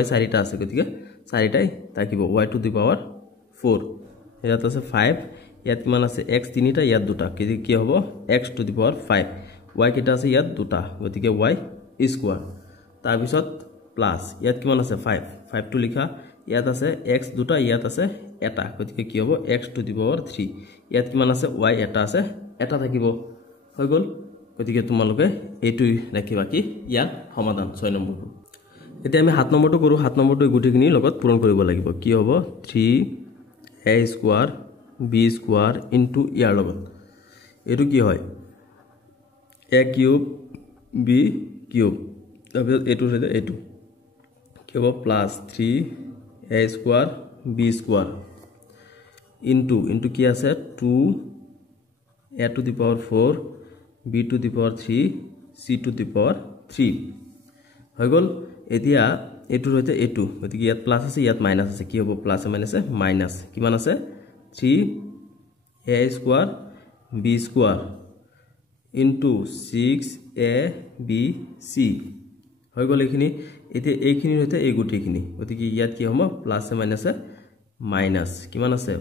y 4টা আছে গতিকে 4টাই থাকিব y টু দি পাৱাৰ 4 ইয়াত আছে 5 ইয়াত কিমান আছে x 3টা ইয়াত দুটা কি হ'ব x to the power 5 y কিটা আছে ইয়াত দুটা গতিকে y স্কয়াৰ তাৰ পিছত প্লাস ইয়াত কিমান আছে 5 টু লিখা ইয়াত আছে x দুটা ইয়াত আছে এটা গতিকে কি হ'ব x টু দি পাৱাৰ 3 ইয়াত কিমান আছে y এটা আছে এটা থাকিব হৈ গল গতিকে তোমালোকে এইটোই ৰাখিবা কি ইয়াৰ সমাধান 6 নম্বৰটো এতিয়া আমি 7 নম্বৰটো কৰো 7 নম্বৰটো গুটিখিনি লগত পূৰণ কৰিব লাগিব কি হ'ব 3a square b square into ইয়াৰ লগত এটো কি হয় a কিউব b কিউব তাৰপিছত এটো কি হ'ব plus 3a square b square into কি আছে 2a to the power 4 b to the power 3 c to the power 3 হৈ গল এতিয়া এটোৰ হতে এটো গতিকে ইয়াত প্লাস আছে ইয়াত মাইনাস আছে কি হ'ব প্লাস মাইনাসে মাইনাস কিমান আছে 3a square b square into 6a b c হৈ গল এখিনি এতিয়া এইখিনি হতে এই গুটিখিনি গতিকে ইয়াত কি হ'ব প্লাস মাইনাসে মাইনাস কিমান আছে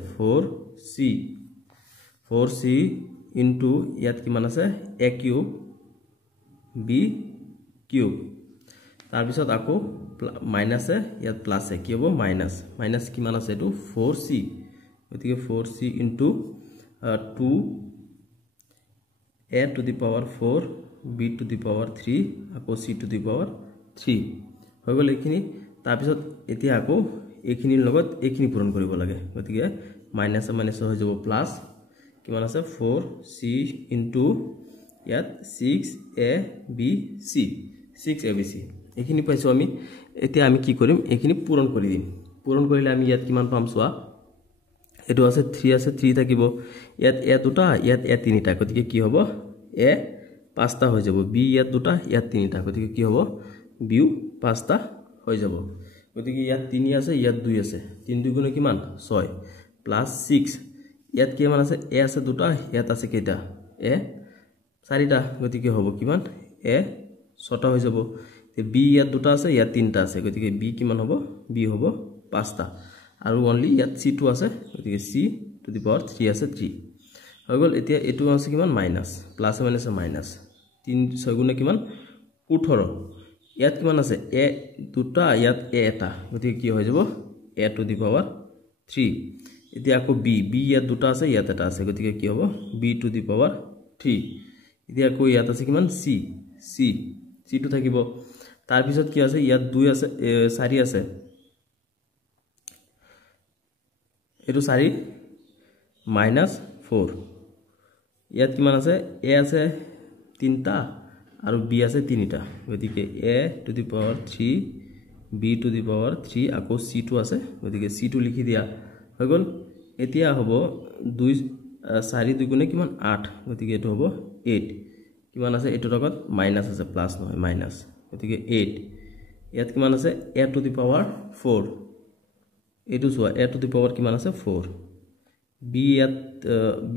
4c ইনটু ইয়াত কিমান আছে a কিউব b কিউব তাৰ পিছত আকৌ মাইনাসে ইয়াত প্লাসে কি হ'ব মাইনাস কিমান আছে এটো 4c গতিকে 4c into 2a to the power 4 b to the power 3 আকৌ c টু দি পাৱাৰ 3 হৈ গল এখিনি তাৰ পিছত এতিয়া আকৌ এখিনিৰ লগত এখিনি পূৰণ কৰিব লাগে গতিকে মাইনাস হৈ যাব প্লাস কিমান আছে 4c ইনটু ইয়াত 6a b c 6a b c এখিনি পাইছো আমি এতিয়া আমি কি কৰিম এখিনি পূৰণ কৰি দিম পূৰণ কৰিলে আমি ইয়াত কিমান পাম সোৱা এটো আছে 3 থাকিব ইয়াত a দুটা ইয়াত a 3টা গতিকে কি হ'ব a 5টা হৈ যাব b ইয়াত দুটা ইয়াত 3টা গতিকে কি হ'ব b 5টা হৈ যাব গতিকে ইয়াত 3 আছে ইয়াত 2 আছে 3 2 গুণে কিমান 6 প্লাস 6 ইয়াত কিমান আছে a আছে দুটা ইয়াত আছে কেইটা a 4টা গতিকে হ'ব কিমান a 6টা হৈ যাব তে b ইয়াত দুটা আছে ইয়াত 3টা আছে গতিকে b কিমান হ'ব b হ'ব 5টা আৰু অনলি ইয়াত c2 আছে গতিকে c টু দি পাৱাৰ 3 আছে 3 হৈ গল এতিয়া এটো আছে কিমান মাইনাস প্লাস মাইনাসে মাইনাস 3 6 গুণে কিমান 18 ইয়াত কিমান আছে a দুটা ইয়াত a এটা গতিকে কি হৈ যাব a টু দি পাৱাৰ 3 এতিয়া আকৌ b ইয়াত দুটা আছে ইয়াত এটা আছে গতিকে কি হ'ব b টু দি পাৱাৰ 3 এতিয়া আকৌ ইয়াত আছে কিমান c টু থাকিব তাৰ পিছত কি আছে ইয়াত 2 আছে 4 আছে এটো 4 মাইনাস 4 ইয়াত কিমান আছে a আছে 3টা আৰু b আছে 3টা গতিকে a to the power 3 b to the power 3 আকৌ c2 আছে গতিকে c2 লিখি দিয়া হৈ গল এতিয়া হ'ব 2 4 2 গুণে কিমান 8 গতিকে এটো হ'ব 8 কিমান আছে এটো লগত মাইনাস আছে প্লাস নহয় মাইনাস গতিকে 8 ইয়াত কিমান আছে a টু দি পাৱাৰ 4 এটো সোৱা a টু দি পাৱাৰ কিমান আছে 4 b ইয়াত b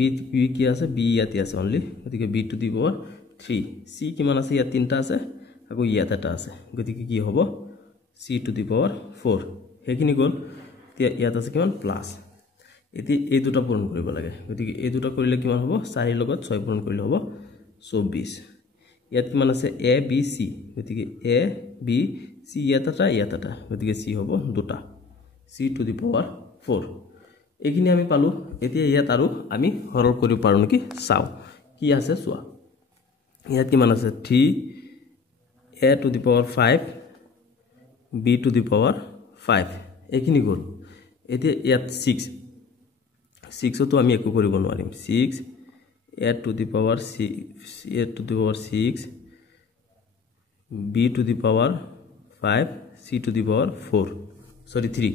কি আছে b ইয়াত আছে অনলি গতিকে b to the power 3 c কিমান আছে ইয়াত 3টা আছে আকৌ ইয়াত এটা আছে গতিকে কি হ'ব c টু দি পাৱাৰ 4 হেখিনি গল তিয়া ইয়াত আছে কিমান প্লাস এতি এই দুটা পূৰণ কৰিব লাগে গতিকে এই দুটা কৰিলে কিমান হ'ব 4 লগত 6 পূৰণ কৰিলে হ'ব 24 ইয়াত কিমান আছে a b c গতিকে a b c ইয়াত এটা গতিকে c হ'ব দুটা c টু দি পাৱাৰ 4 এখিনি আমি পালো এতিয়া ইয়াত আৰু আমি হৰল কৰিব পাৰো নেকি চাও কি আছে চোৱা ইয়াত কিমান আছে 3a to the power 5 b to the power 5 এইখিনি গল এতিয়া ইয়াত 6 তো আমি একো কৰিব নোৱাৰিম 6a to the power 6 b to the power 5 c to the power 4 sorry 3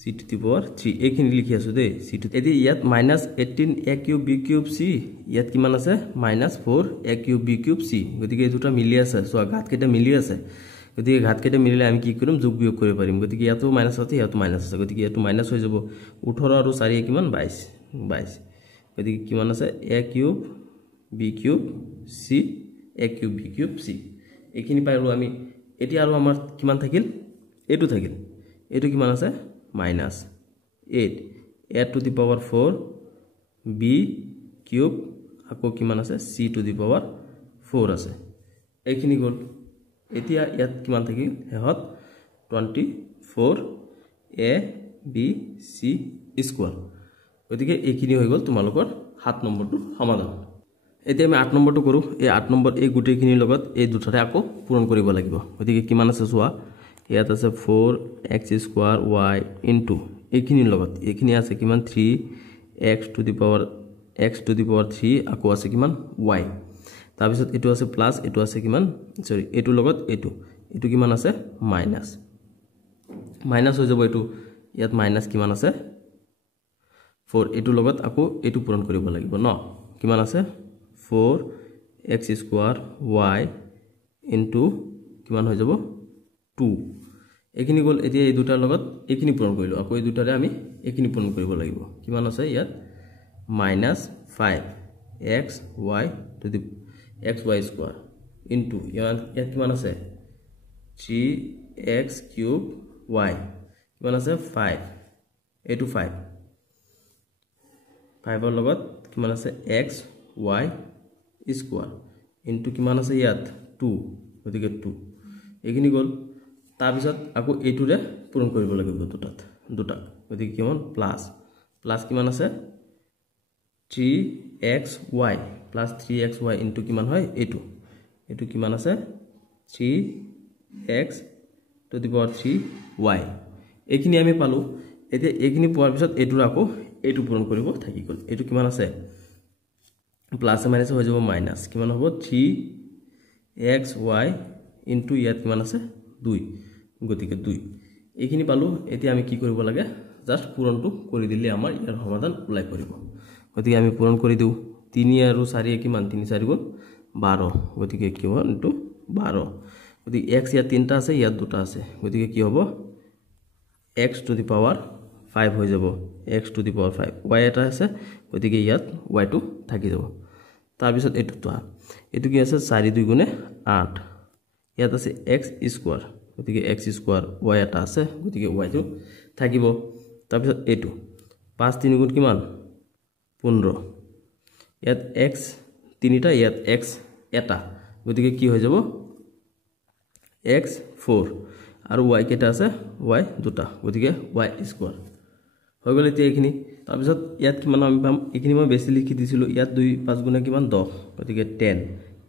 c to the power 3 এইখিনি লিখি আছো দে c to এদি ইয়াত -18 a cube b cube c ইয়াত কিমান আছে -4 a cube b cube c গতিকে এই দুটা মিলি আছে সো ঘাত কেটা মিলি আছে গতিকে ঘাত কেটা মিলিলে আমি কি কৰিম যোগ বিয়োগ কৰিব পাৰিম গতিকে ইয়াতো মাইনাস আছে ইয়াতো মাইনাস আছে গতিকে ইয়াতো মাইনাস হৈ যাব 18 আৰু 4 কিমান 22 গতিকে কিমান আছে a cube b cube c a cube b cube c এইখিনি পাইলো আমি এতিয়া আৰু আমাৰ কিমান থাকিল এটো থাকিল এটো কিমান আছে -8 a to the power 4 b cube আকৌ কিমান আছে c to the power 4 আছে এইখিনি গল এতিয়া ইয়াত কিমান থাকিল হেহত 24 a b c স্কয়ার গতিকে এইখিনি হৈ গল তোমালোকৰ 7 নম্বৰটো সমাধান এতিয়া আমি 8 নম্বৰটো কৰো এই 8 নম্বৰ এই গুটেখিনিৰ লগত এই দুটাৰে আকৌ পূৰণ কৰিব লাগিব গতিকে কিমান আছে চোৱা ইয়াত আছে 4x স্কয়াৰ y ইনটু এইখিনিৰ লগত এইখিনি আছে কিমান 3x to the power 3 আকৌ আছে কিমান y তাৰ পিছত এটো আছে প্লাস এটো আছে কিমান সৰি এটো লগত এটো কিমান আছে মাইনাস হৈ যাব এটো ইয়াত মাইনাস কিমান আছে 4 এটো লগত আকৌ এটো পূৰণ কৰিব লাগিব ন কিমান আছে 4x স্কয়ার y ইনটু কিমান হৈ যাব 2 এইখিনি গল এতিয়া এই দুটাৰ লগত এইখিনি পূৰণ কৰিলো আকৌ এই দুটাৰে আমি এইখিনি পূৰণ কৰিব লাগিব কিমান আছে ইয়াত -5xy to the xy square into ইয়াত কিমান আছে 3x cube y কিমান আছে 5 এটো 5 5 ৰ লগত কিমান আছে x y square into কিমান আছে ইয়াত 2 গতিকে 2 এইখিনি গল তাৰ পিছত আকৌ এটোৰে পূৰণ কৰিব লাগিব দুটা গতিকে কিমান প্লাস কিমান আছে 3xy plus 3xy into কিমান হয় এটো কিমান আছে 3x to the power 3y এইখিনি আমি পালো এতিয়া এইখিনি পোৱাৰ পিছত এটোৰ আকৌ এটো পূৰণ কৰিব থাকি গল এটো কিমান আছে প্লাস মাইনাস হৈ যাব মাইনাস কিমান হ'ব 3xy into ইয়াত কিমান আছে 2 গতিকে 2 এইখিনি পালো এতিয়া আমি কি কৰিব লাগে জাস্ট পূৰণটো কৰি দিলে আমাৰ ইয়াৰ সমাধান ওলাই পৰিব গতিকে আমি পূৰণ কৰি দিও 3 আৰু 4 কিমান 3 4 গুণ 12 গতিকে কিমান ইনটু 12 গতিকে x ইয়াত তিনটা আছে ইয়াত দুটা আছে গতিকে কি হ'ব x to the power 5 হৈ যাব x to the power 5 y এটা আছে গতিকে ইয়াত y টো থাকি যাব তাৰ পিছত এটো কি আছে 4 2 গুণে 8 ইয়াত আছে x স্কয়ার গতিকে x স্কয়ার y এটা আছে গতিকে y টো থাকিব তাৰ পিছত এটো 5 3 গুণ কিমান 15 ইয়াত x তিনিটা ইয়াত x এটা গতিকে কি হৈ যাব x 4 আৰু y কেটা আছে y দুটা গতিকে y স্কয়াৰ হৈ গল এতিয়া এইখিনি তাৰ পিছত ইয়াত কিমান আমি পাম এইখিনি মই বেছি লিখি দিছিলো ইয়াত 2 5 গুণে কিমান 10 গতিকে 10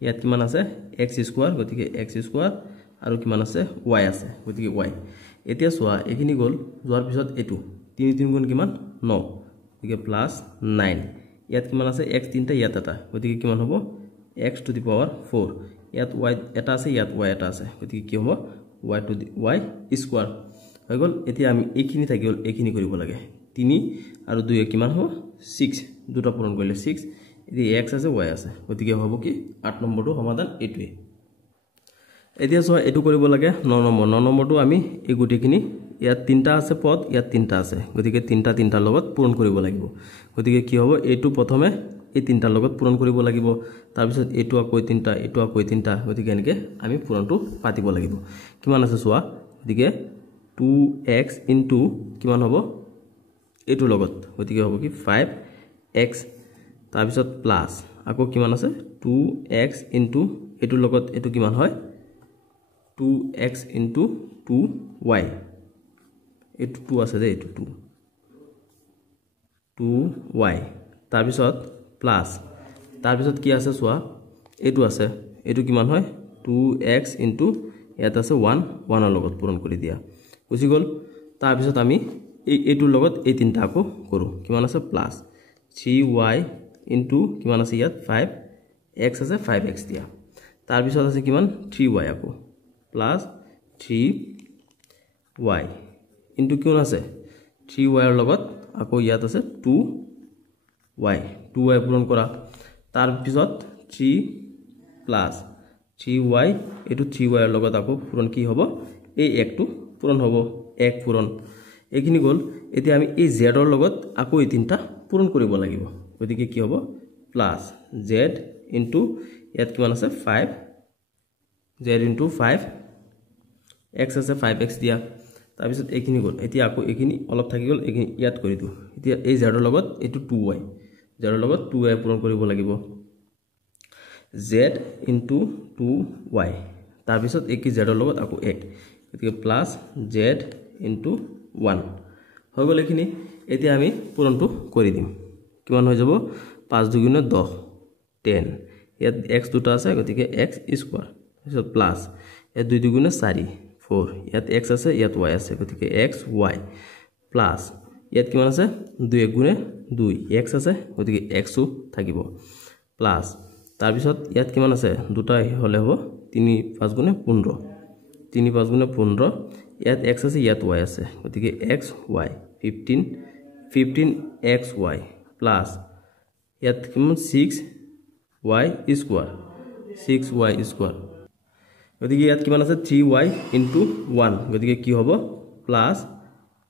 ইয়াত কিমান আছে x স্কয়ার গতিকে x স্কয়ার আৰু কিমান আছে y আছে গতিকে y এতিয়া সোৱা এইখিনি গল যোৱাৰ পিছত এটো 3 3 গুণ কিমান 9 গতিকে প্লাস 9 ইয়াত কিমান আছে x তিনটা ইয়াত এটা গতিকে কিমান হ'ব x to the power 4 ইয়াত y এটা আছে ইয়াত y এটা আছে গতিকে কি হ'ব y to the y square হৈ গল এতিয়া আমি এইখিনি থাকি গল এইখিনি কৰিব লাগে 3 আৰু 2 কিমান হ'ব 6 দুটা পূৰণ কৰিলে 6 এতি x আছে y আছে গতিকে হ'ব কি 8 নম্বৰটো সমাধান এটোৱে এতিয়া সো এটো কৰিব লাগে 9 নম্বৰটো আমি এই গুটেখিনি ইয়াত তিনটা আছে পদ ইয়াত তিনটা আছে গতিকে তিনটা লগত পূৰণ কৰিব লাগিব গতিকে কি হ'ব এটো প্ৰথমে এই তিনটাৰ লগত পূৰণ কৰিব লাগিব তাৰ পিছত এটো আকৌ তিনটা গতিকে এনেকে আমি পূৰণটো পাতিব লাগিব কিমান আছে সোৱা গতিকে 2x into কিমান হ'ব এটো লগত গতিকে হ'ব কি 5x তাৰ পিছত প্লাস আকৌ কিমান আছে 2x into এটো লগত এটো কিমান হয় 2x into 2y এটো 2 আছে দে এটো 2y তাৰ পিছত প্লাস তাৰ পিছত কি আছে সোৱা এটো আছে এইটো কিমান হয় 2x ইনটু ইয়াত আছে 1 1 ৰ লগত পূৰণ কৰি দিয়া বুজি গল তাৰ পিছত আমি এইটোৰ লগত এই তিনটা আকো কৰো কিমান আছে প্লাস 3y ইনটু কিমান আছে ইয়াত 5x আছে 5x দিয়া তাৰ পিছত আছে কিমান 3y আকো প্লাস 3y ইনটু কিমান আছে 3y ৰ লগত আকো ইয়াত আছে 2y পূৰণ কৰা তাৰ পিছত 3 প্লাস 3y এটো 3y ৰ লগত আকো পূৰণ কি হ'ব এই একটো পূৰণ হ'ব এক পূৰণ এখিনি গল এতিয়া আমি এই z ৰ লগত আকো এই তিনটা পূৰণ কৰিব লাগিব গতিকে কি হ'ব প্লাস z ইনটু ইয়াত কিমান আছে 5 z ইনটু 5 x আছে 5x দিয়া তাৰ পিছত এখিনি গল এতিয়া আকো এখিনি অলপ থাকি গল এখিনি ইয়াত কৰি দিও এতিয়া এই z ৰ লগত এটো 2y z ৰ লগত 2y পূৰণ কৰিব লাগিব z into 2y তাৰ পিছত একি z ৰ লগত আকো 1 গতিকে প্লাস z into 1 হৈ গল এখিনি এতিয়া আমি পূৰণটো কৰি দিম কিমান হৈ যাব 5 2 10 10 ইয়াত x দুটা আছে গতিকে x স্কয়াৰ পিছত প্লাস ইয়াত 2 2 4 4 ইয়াত x আছে ইয়াত y আছে গতিকে x y প্লাস ইয়াত কিমান আছে 2 1 2 x আছে গতিকে x ও থাকিব প্লাস তাৰ পিছত ইয়াত কিমান আছে দুটা হলে হ'ব 3 5 গুণে 15 3 5 গুণে 15 ইয়াত x আছে ইয়াত y আছে গতিকে x y 15 x y plus ইয়াত কিমান 6 y স্কয়াৰ 6 y স্কয়াৰ গতিকে ইয়াত কিমান আছে 3y ইনটু 1 গতিকে কি হ'ব প্লাস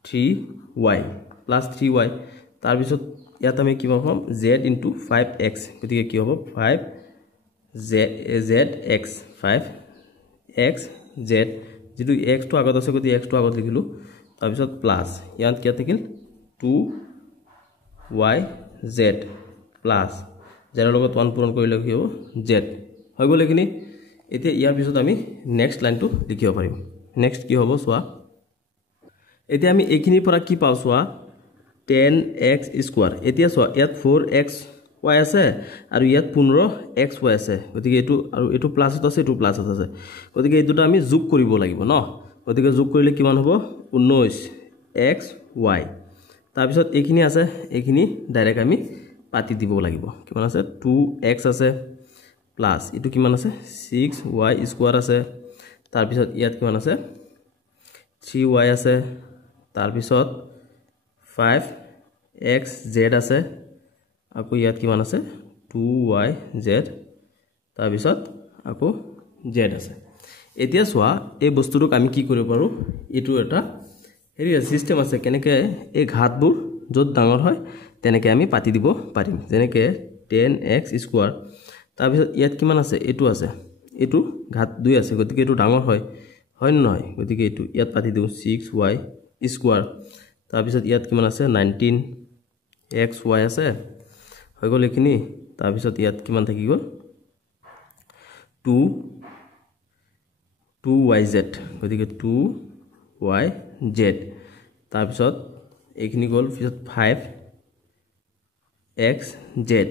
3y প্লাস 3y তাৰ পিছত ইয়াত আমি কি পাম z ইনটু 5x গতিকে কি হ'ব 5zx 5x z যেটো x টো আগত আছে গতি x টো আগত লিখিলো তাৰ পিছত প্লাস ইয়াত কি থাকিল 2yz প্লাস z ৰ লগত 1 পূৰণ কৰিলে কি হ'ব z হৈ গল এখিনি এতিয়া ইয়াৰ পিছত আমি নেক্সট লাইনটো লিখিব পাৰিম নেক্সট কি হ'ব সোৱা এতিয়া আমি এখিনিৰ পৰা কি পাও সোৱা 10x স্কয়াৰ এতিয়া সোৱা ইয়াত 4x y আছে আৰু ইয়াত 15x y আছে গতিকে এটো আৰু এটো প্লাসত আছে এটো প্লাসত আছে গতিকে এই দুটা আমি যোগ কৰিব লাগিব ন গতিকে যোগ কৰিলে কিমান হ'ব 19x y তাৰ পিছত এখিনি আছে এখিনি ডাইৰেক্ট আমি পাতি দিব লাগিব কিমান আছে 2x আছে প্লাস এটো কিমান আছে 6y স্কয়াৰ আছে তাৰ পিছত ইয়াত কিমান আছে 3y আছে তাৰ পিছত 5xz আছে আকো ইয়াত কিমান আছে 2yz তাৰ পিছত আকো z আছে এতিয়া সোৱা এই বস্তুটোক আমি কি কৰিব পাৰো এটো এটা হেৰি সিস্টেম আছে কেনেকে এই ঘাতবোৰ যত ডাঙৰ হয় তেনেকে আমি পাতি দিব পাৰিম যেনেকে 10x স্কয়াৰ তাৰ পিছত ইয়াত কিমান আছে এটো আছে এটো ঘাত 2 আছে গতিকে এটো ডাঙৰ হয় হয় নহয় গতিকে এটো ইয়াত পাতি দিও 6y স্কয়াৰ তাৰ পিছত ইয়াত কিমান আছে 19xy আছে হৈ গল এখিনি তাৰ পিছত ইয়াত কিমান থাকি গল 2yz গতিকে 2yz তাৰ পিছত এখিনি গল পিছত 5xz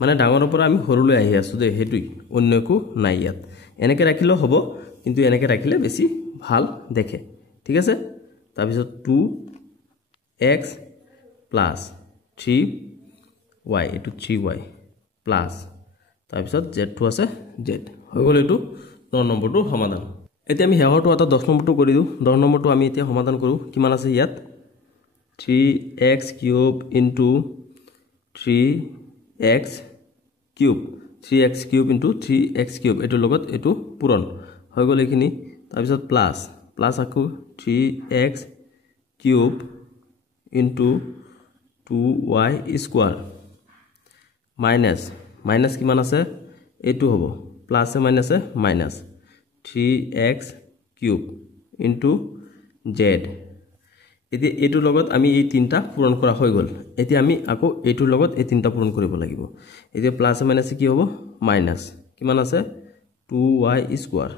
মানে ডাঙৰৰ পৰা আমি সৰুলৈ আহি আছো দে হেতুই অন্যকো নাই ইয়াত এনেকে ৰাখিলে হ'ব কিন্তু এনেকে ৰাখিলে বেছি ভাল দেখে ঠিক আছে তাৰ পিছত 2x প্লাস 3y এটো 3y প্লাস তাৰ পিছত z টো আছে z হৈ গল এটো 9 নম্বৰটো সমাধান এতিয়া আমি হেহৰটো এটা 10 নম্বৰটো কৰি দিও 10 নম্বৰটো আমি এতিয়া সমাধান কৰো কিমান আছে ইয়াত 3x cube into 3x cube 3x cube into 3x cube এটো লগত এটো পূৰণ হৈ গল এখিনি তাৰ পিছত প্লাস প্লাস আকো 3x cube into 2y square minus minus কিমান আছে এটো হ'ব প্লাস এ minus 3x cube into z এতিয়া এটো লগত আমি এই তিনটা পূৰণ কৰা হৈ গল এতিয়া আমি আকৌ এটোৰ লগত এই তিনটা পূৰণ কৰিব লাগিব এতিয়া প্লাস এ মাইনাস কি হ'ব মাইনাস কিমান আছে 2y square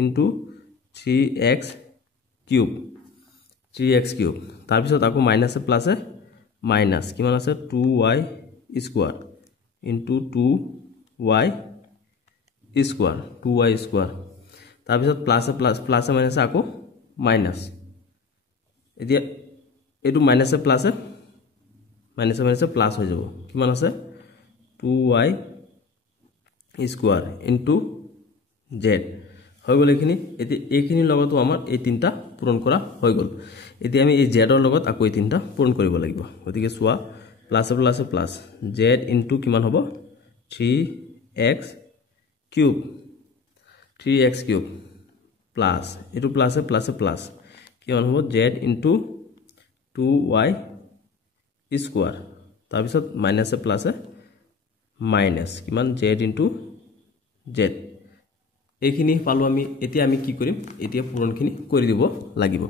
into 3x cube তাৰ পিছত আকৌ মাইনাস এ প্লাস এ মাইনাস কিমান আছে 2y square into 2y square 2y square তাৰপিছত প্লাছ প্লাছ মাইনাছ আকৌ মাইনাছ এতিয়া এটো মাইনাছ প্লাছ মাইনাছ প্লাছ হৈ যাব কিমান আছে 2y স্কোয়াৰ ইনটু z হৈ গল এখিনি এতি এখিনি লগতো আমাৰ এই তিনটা পূৰণ কৰা হৈ গল এতি আমি এই z ৰ লগত আকৌ এই তিনটা পূৰণ কৰিব লাগিব গতিকে সোৱা plus plus plus z into কিমান হ'ব 3x cube 3x cube plus এটো প্লাছ প্লাছ প্লাছ কিমান হ'ব z ইনটু 2y স্কোয়াৰ তাৰপিছত মাইনাছ প্লাছ মাইনাছ কিমান z ইনটু z এইখিনি পালো আমি এতিয়া আমি কি কৰিম এতিয়া পূৰণখিনি কৰি দিব লাগিব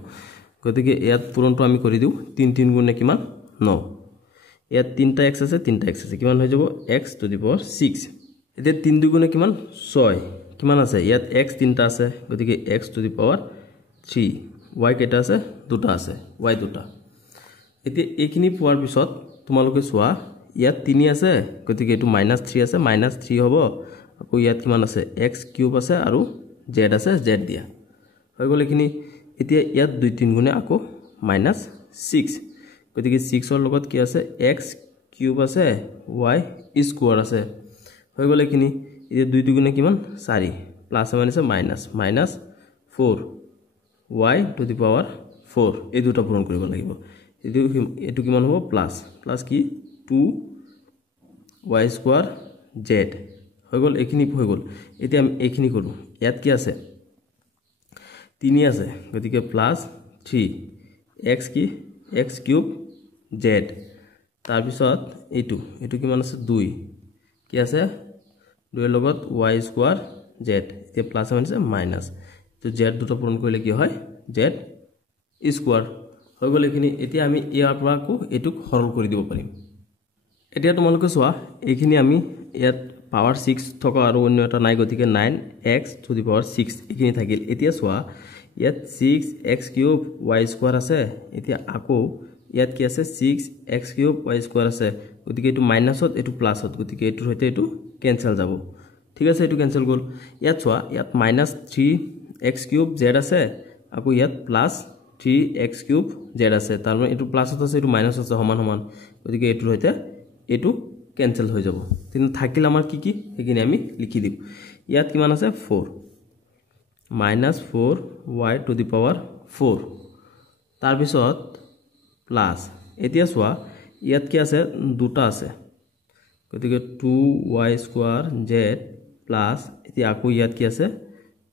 গতিকে ইয়াত পূৰণটো আমি কৰি দিও 3 3 গুণে কিমান 9 ইয়াত 3টা x আছে 3টা x আছে কিমান হৈ যাব x টু দি পাৱাৰ 6 এতিয়া 3 2 গুণে কিমান 6 কিমান আছে ইয়াত x 3টা আছে গতিকে x to the power 3 y কেটা আছে দুটা আছে y দুটা এতিয়া এইখিনি পোৱাৰ পিছত তোমালোকে চোৱা ইয়াত 3 আছে গতিকে এটো -3 আছে -3 হ'ব আকৌ ইয়াত কিমান আছে x কিউব আছে আৰু z আছে z দিয়া হৈ গল এখিনি এতিয়া ইয়াত 2 3 গুণে আকৌ -6 গতিকে 6 ৰ লগত কি আছে x কিউব আছে y স্কোয়াৰ আছে হৈ গল এখিনি এতিয়া 2 2 গুণে কিমান 4 plus minus minus 4 y to the power 4 এই দুটা পূৰণ কৰিব লাগিব এটো কিমান হ'ব প্লাছ প্লাছ কি 2y স্কোয়াৰ z হৈ গল এখিনি হৈ গল এতিয়া আমি এখিনি কৰো ইয়াত কি আছে 3 আছে গতিকে প্লাছ 3 x কি x কিউব z তাৰ পিছত এটো কিমান আছে 2 কি আছে 2 ৰ লগত y স্কোয়াৰ z এতিয়া প্লাছ মাইনাছ তো z দুটা পূৰণ কৰিলে কি হয় z স্কোয়াৰ হৈ গল এখিনি এতিয়া আমি ইয়াৰ পৰা আকৌ এটুক সৰল কৰি দিব পাৰিম এতিয়া তোমালোকে চোৱা এইখিনি আমি ইয়াত পাৱাৰ 6 থকা আৰু অন্য এটা নাই গতিকে 9x টু দি পাৱাৰ 6 এখিনি থাকিল এতিয়া চোৱা ইয়াত 6x কিউব y স্কোয়াৰ আছে এতিয়া আকৌ ইয়াত কি আছে 6x কিউব y স্কোয়াৰ আছে গতিকে এটো মাইনাছত এটো প্লাছত গতিকে এটোৰ হৈতে এটো কেনসেল যাব ঠিক আছে এটো কেনসেল গল ইয়াত চোৱা ইয়াত -3x কিউব z আছে আকৌ ইয়াত +3x কিউব z আছে তাৰ মানে এটো প্লাছত আছে এটো মাইনাছ আছে সমান সমান গতিকে এটোৰ হৈতে এটো কেনসেল হৈ যাব তিন থাকিল আমাৰ কি হেকিনি আমি লিখি দিম ইয়াত কিমান আছে 4 -4y টু দি পাৱাৰ 4 তাৰ পিছত প্লাস এতিয়া চোৱা ইয়াত কি আছে দুটা আছে গতিকে 2y স্কয়াৰ z প্লাস এতিয়া আকৌ ইয়াত কি আছে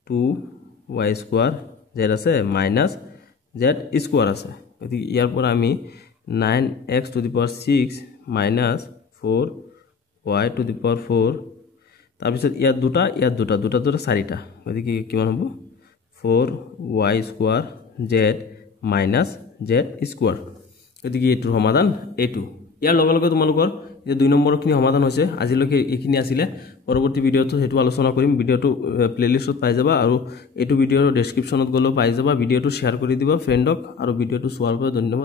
2y স্কয়াৰ z আছে মাইনাস z স্কয়াৰ আছে গতিকে ইয়াৰ পৰা আমি 9x to the power 6 minus 4y to the power 4 তাৰ পিছত ইয়াত দুটা চাৰিটা গতিকে কিমান হ'ব 4y square z minus z square গতিকে এটোৰ সমাধান এটো ইয়াৰ লগে লগে তোমালোকৰ যে 2 নম্বৰখিনি সমাধান হৈছে আজিলৈকে এইখিনি আছিল পৰৱৰ্তী ভিডিওটো হেতু আলোচনা কৰিম ভিডিওটো প্লেলিষ্টত পাই যাবা আৰু এটো ভিডিওৰ ডেসক্ৰিপচনত গলো পাই যাবা ভিডিওটো শেয়াৰ কৰি দিবা ফ্ৰেণ্ডক আৰু ভিডিওটো চোৱাৰ বাবে ধন্যবাদ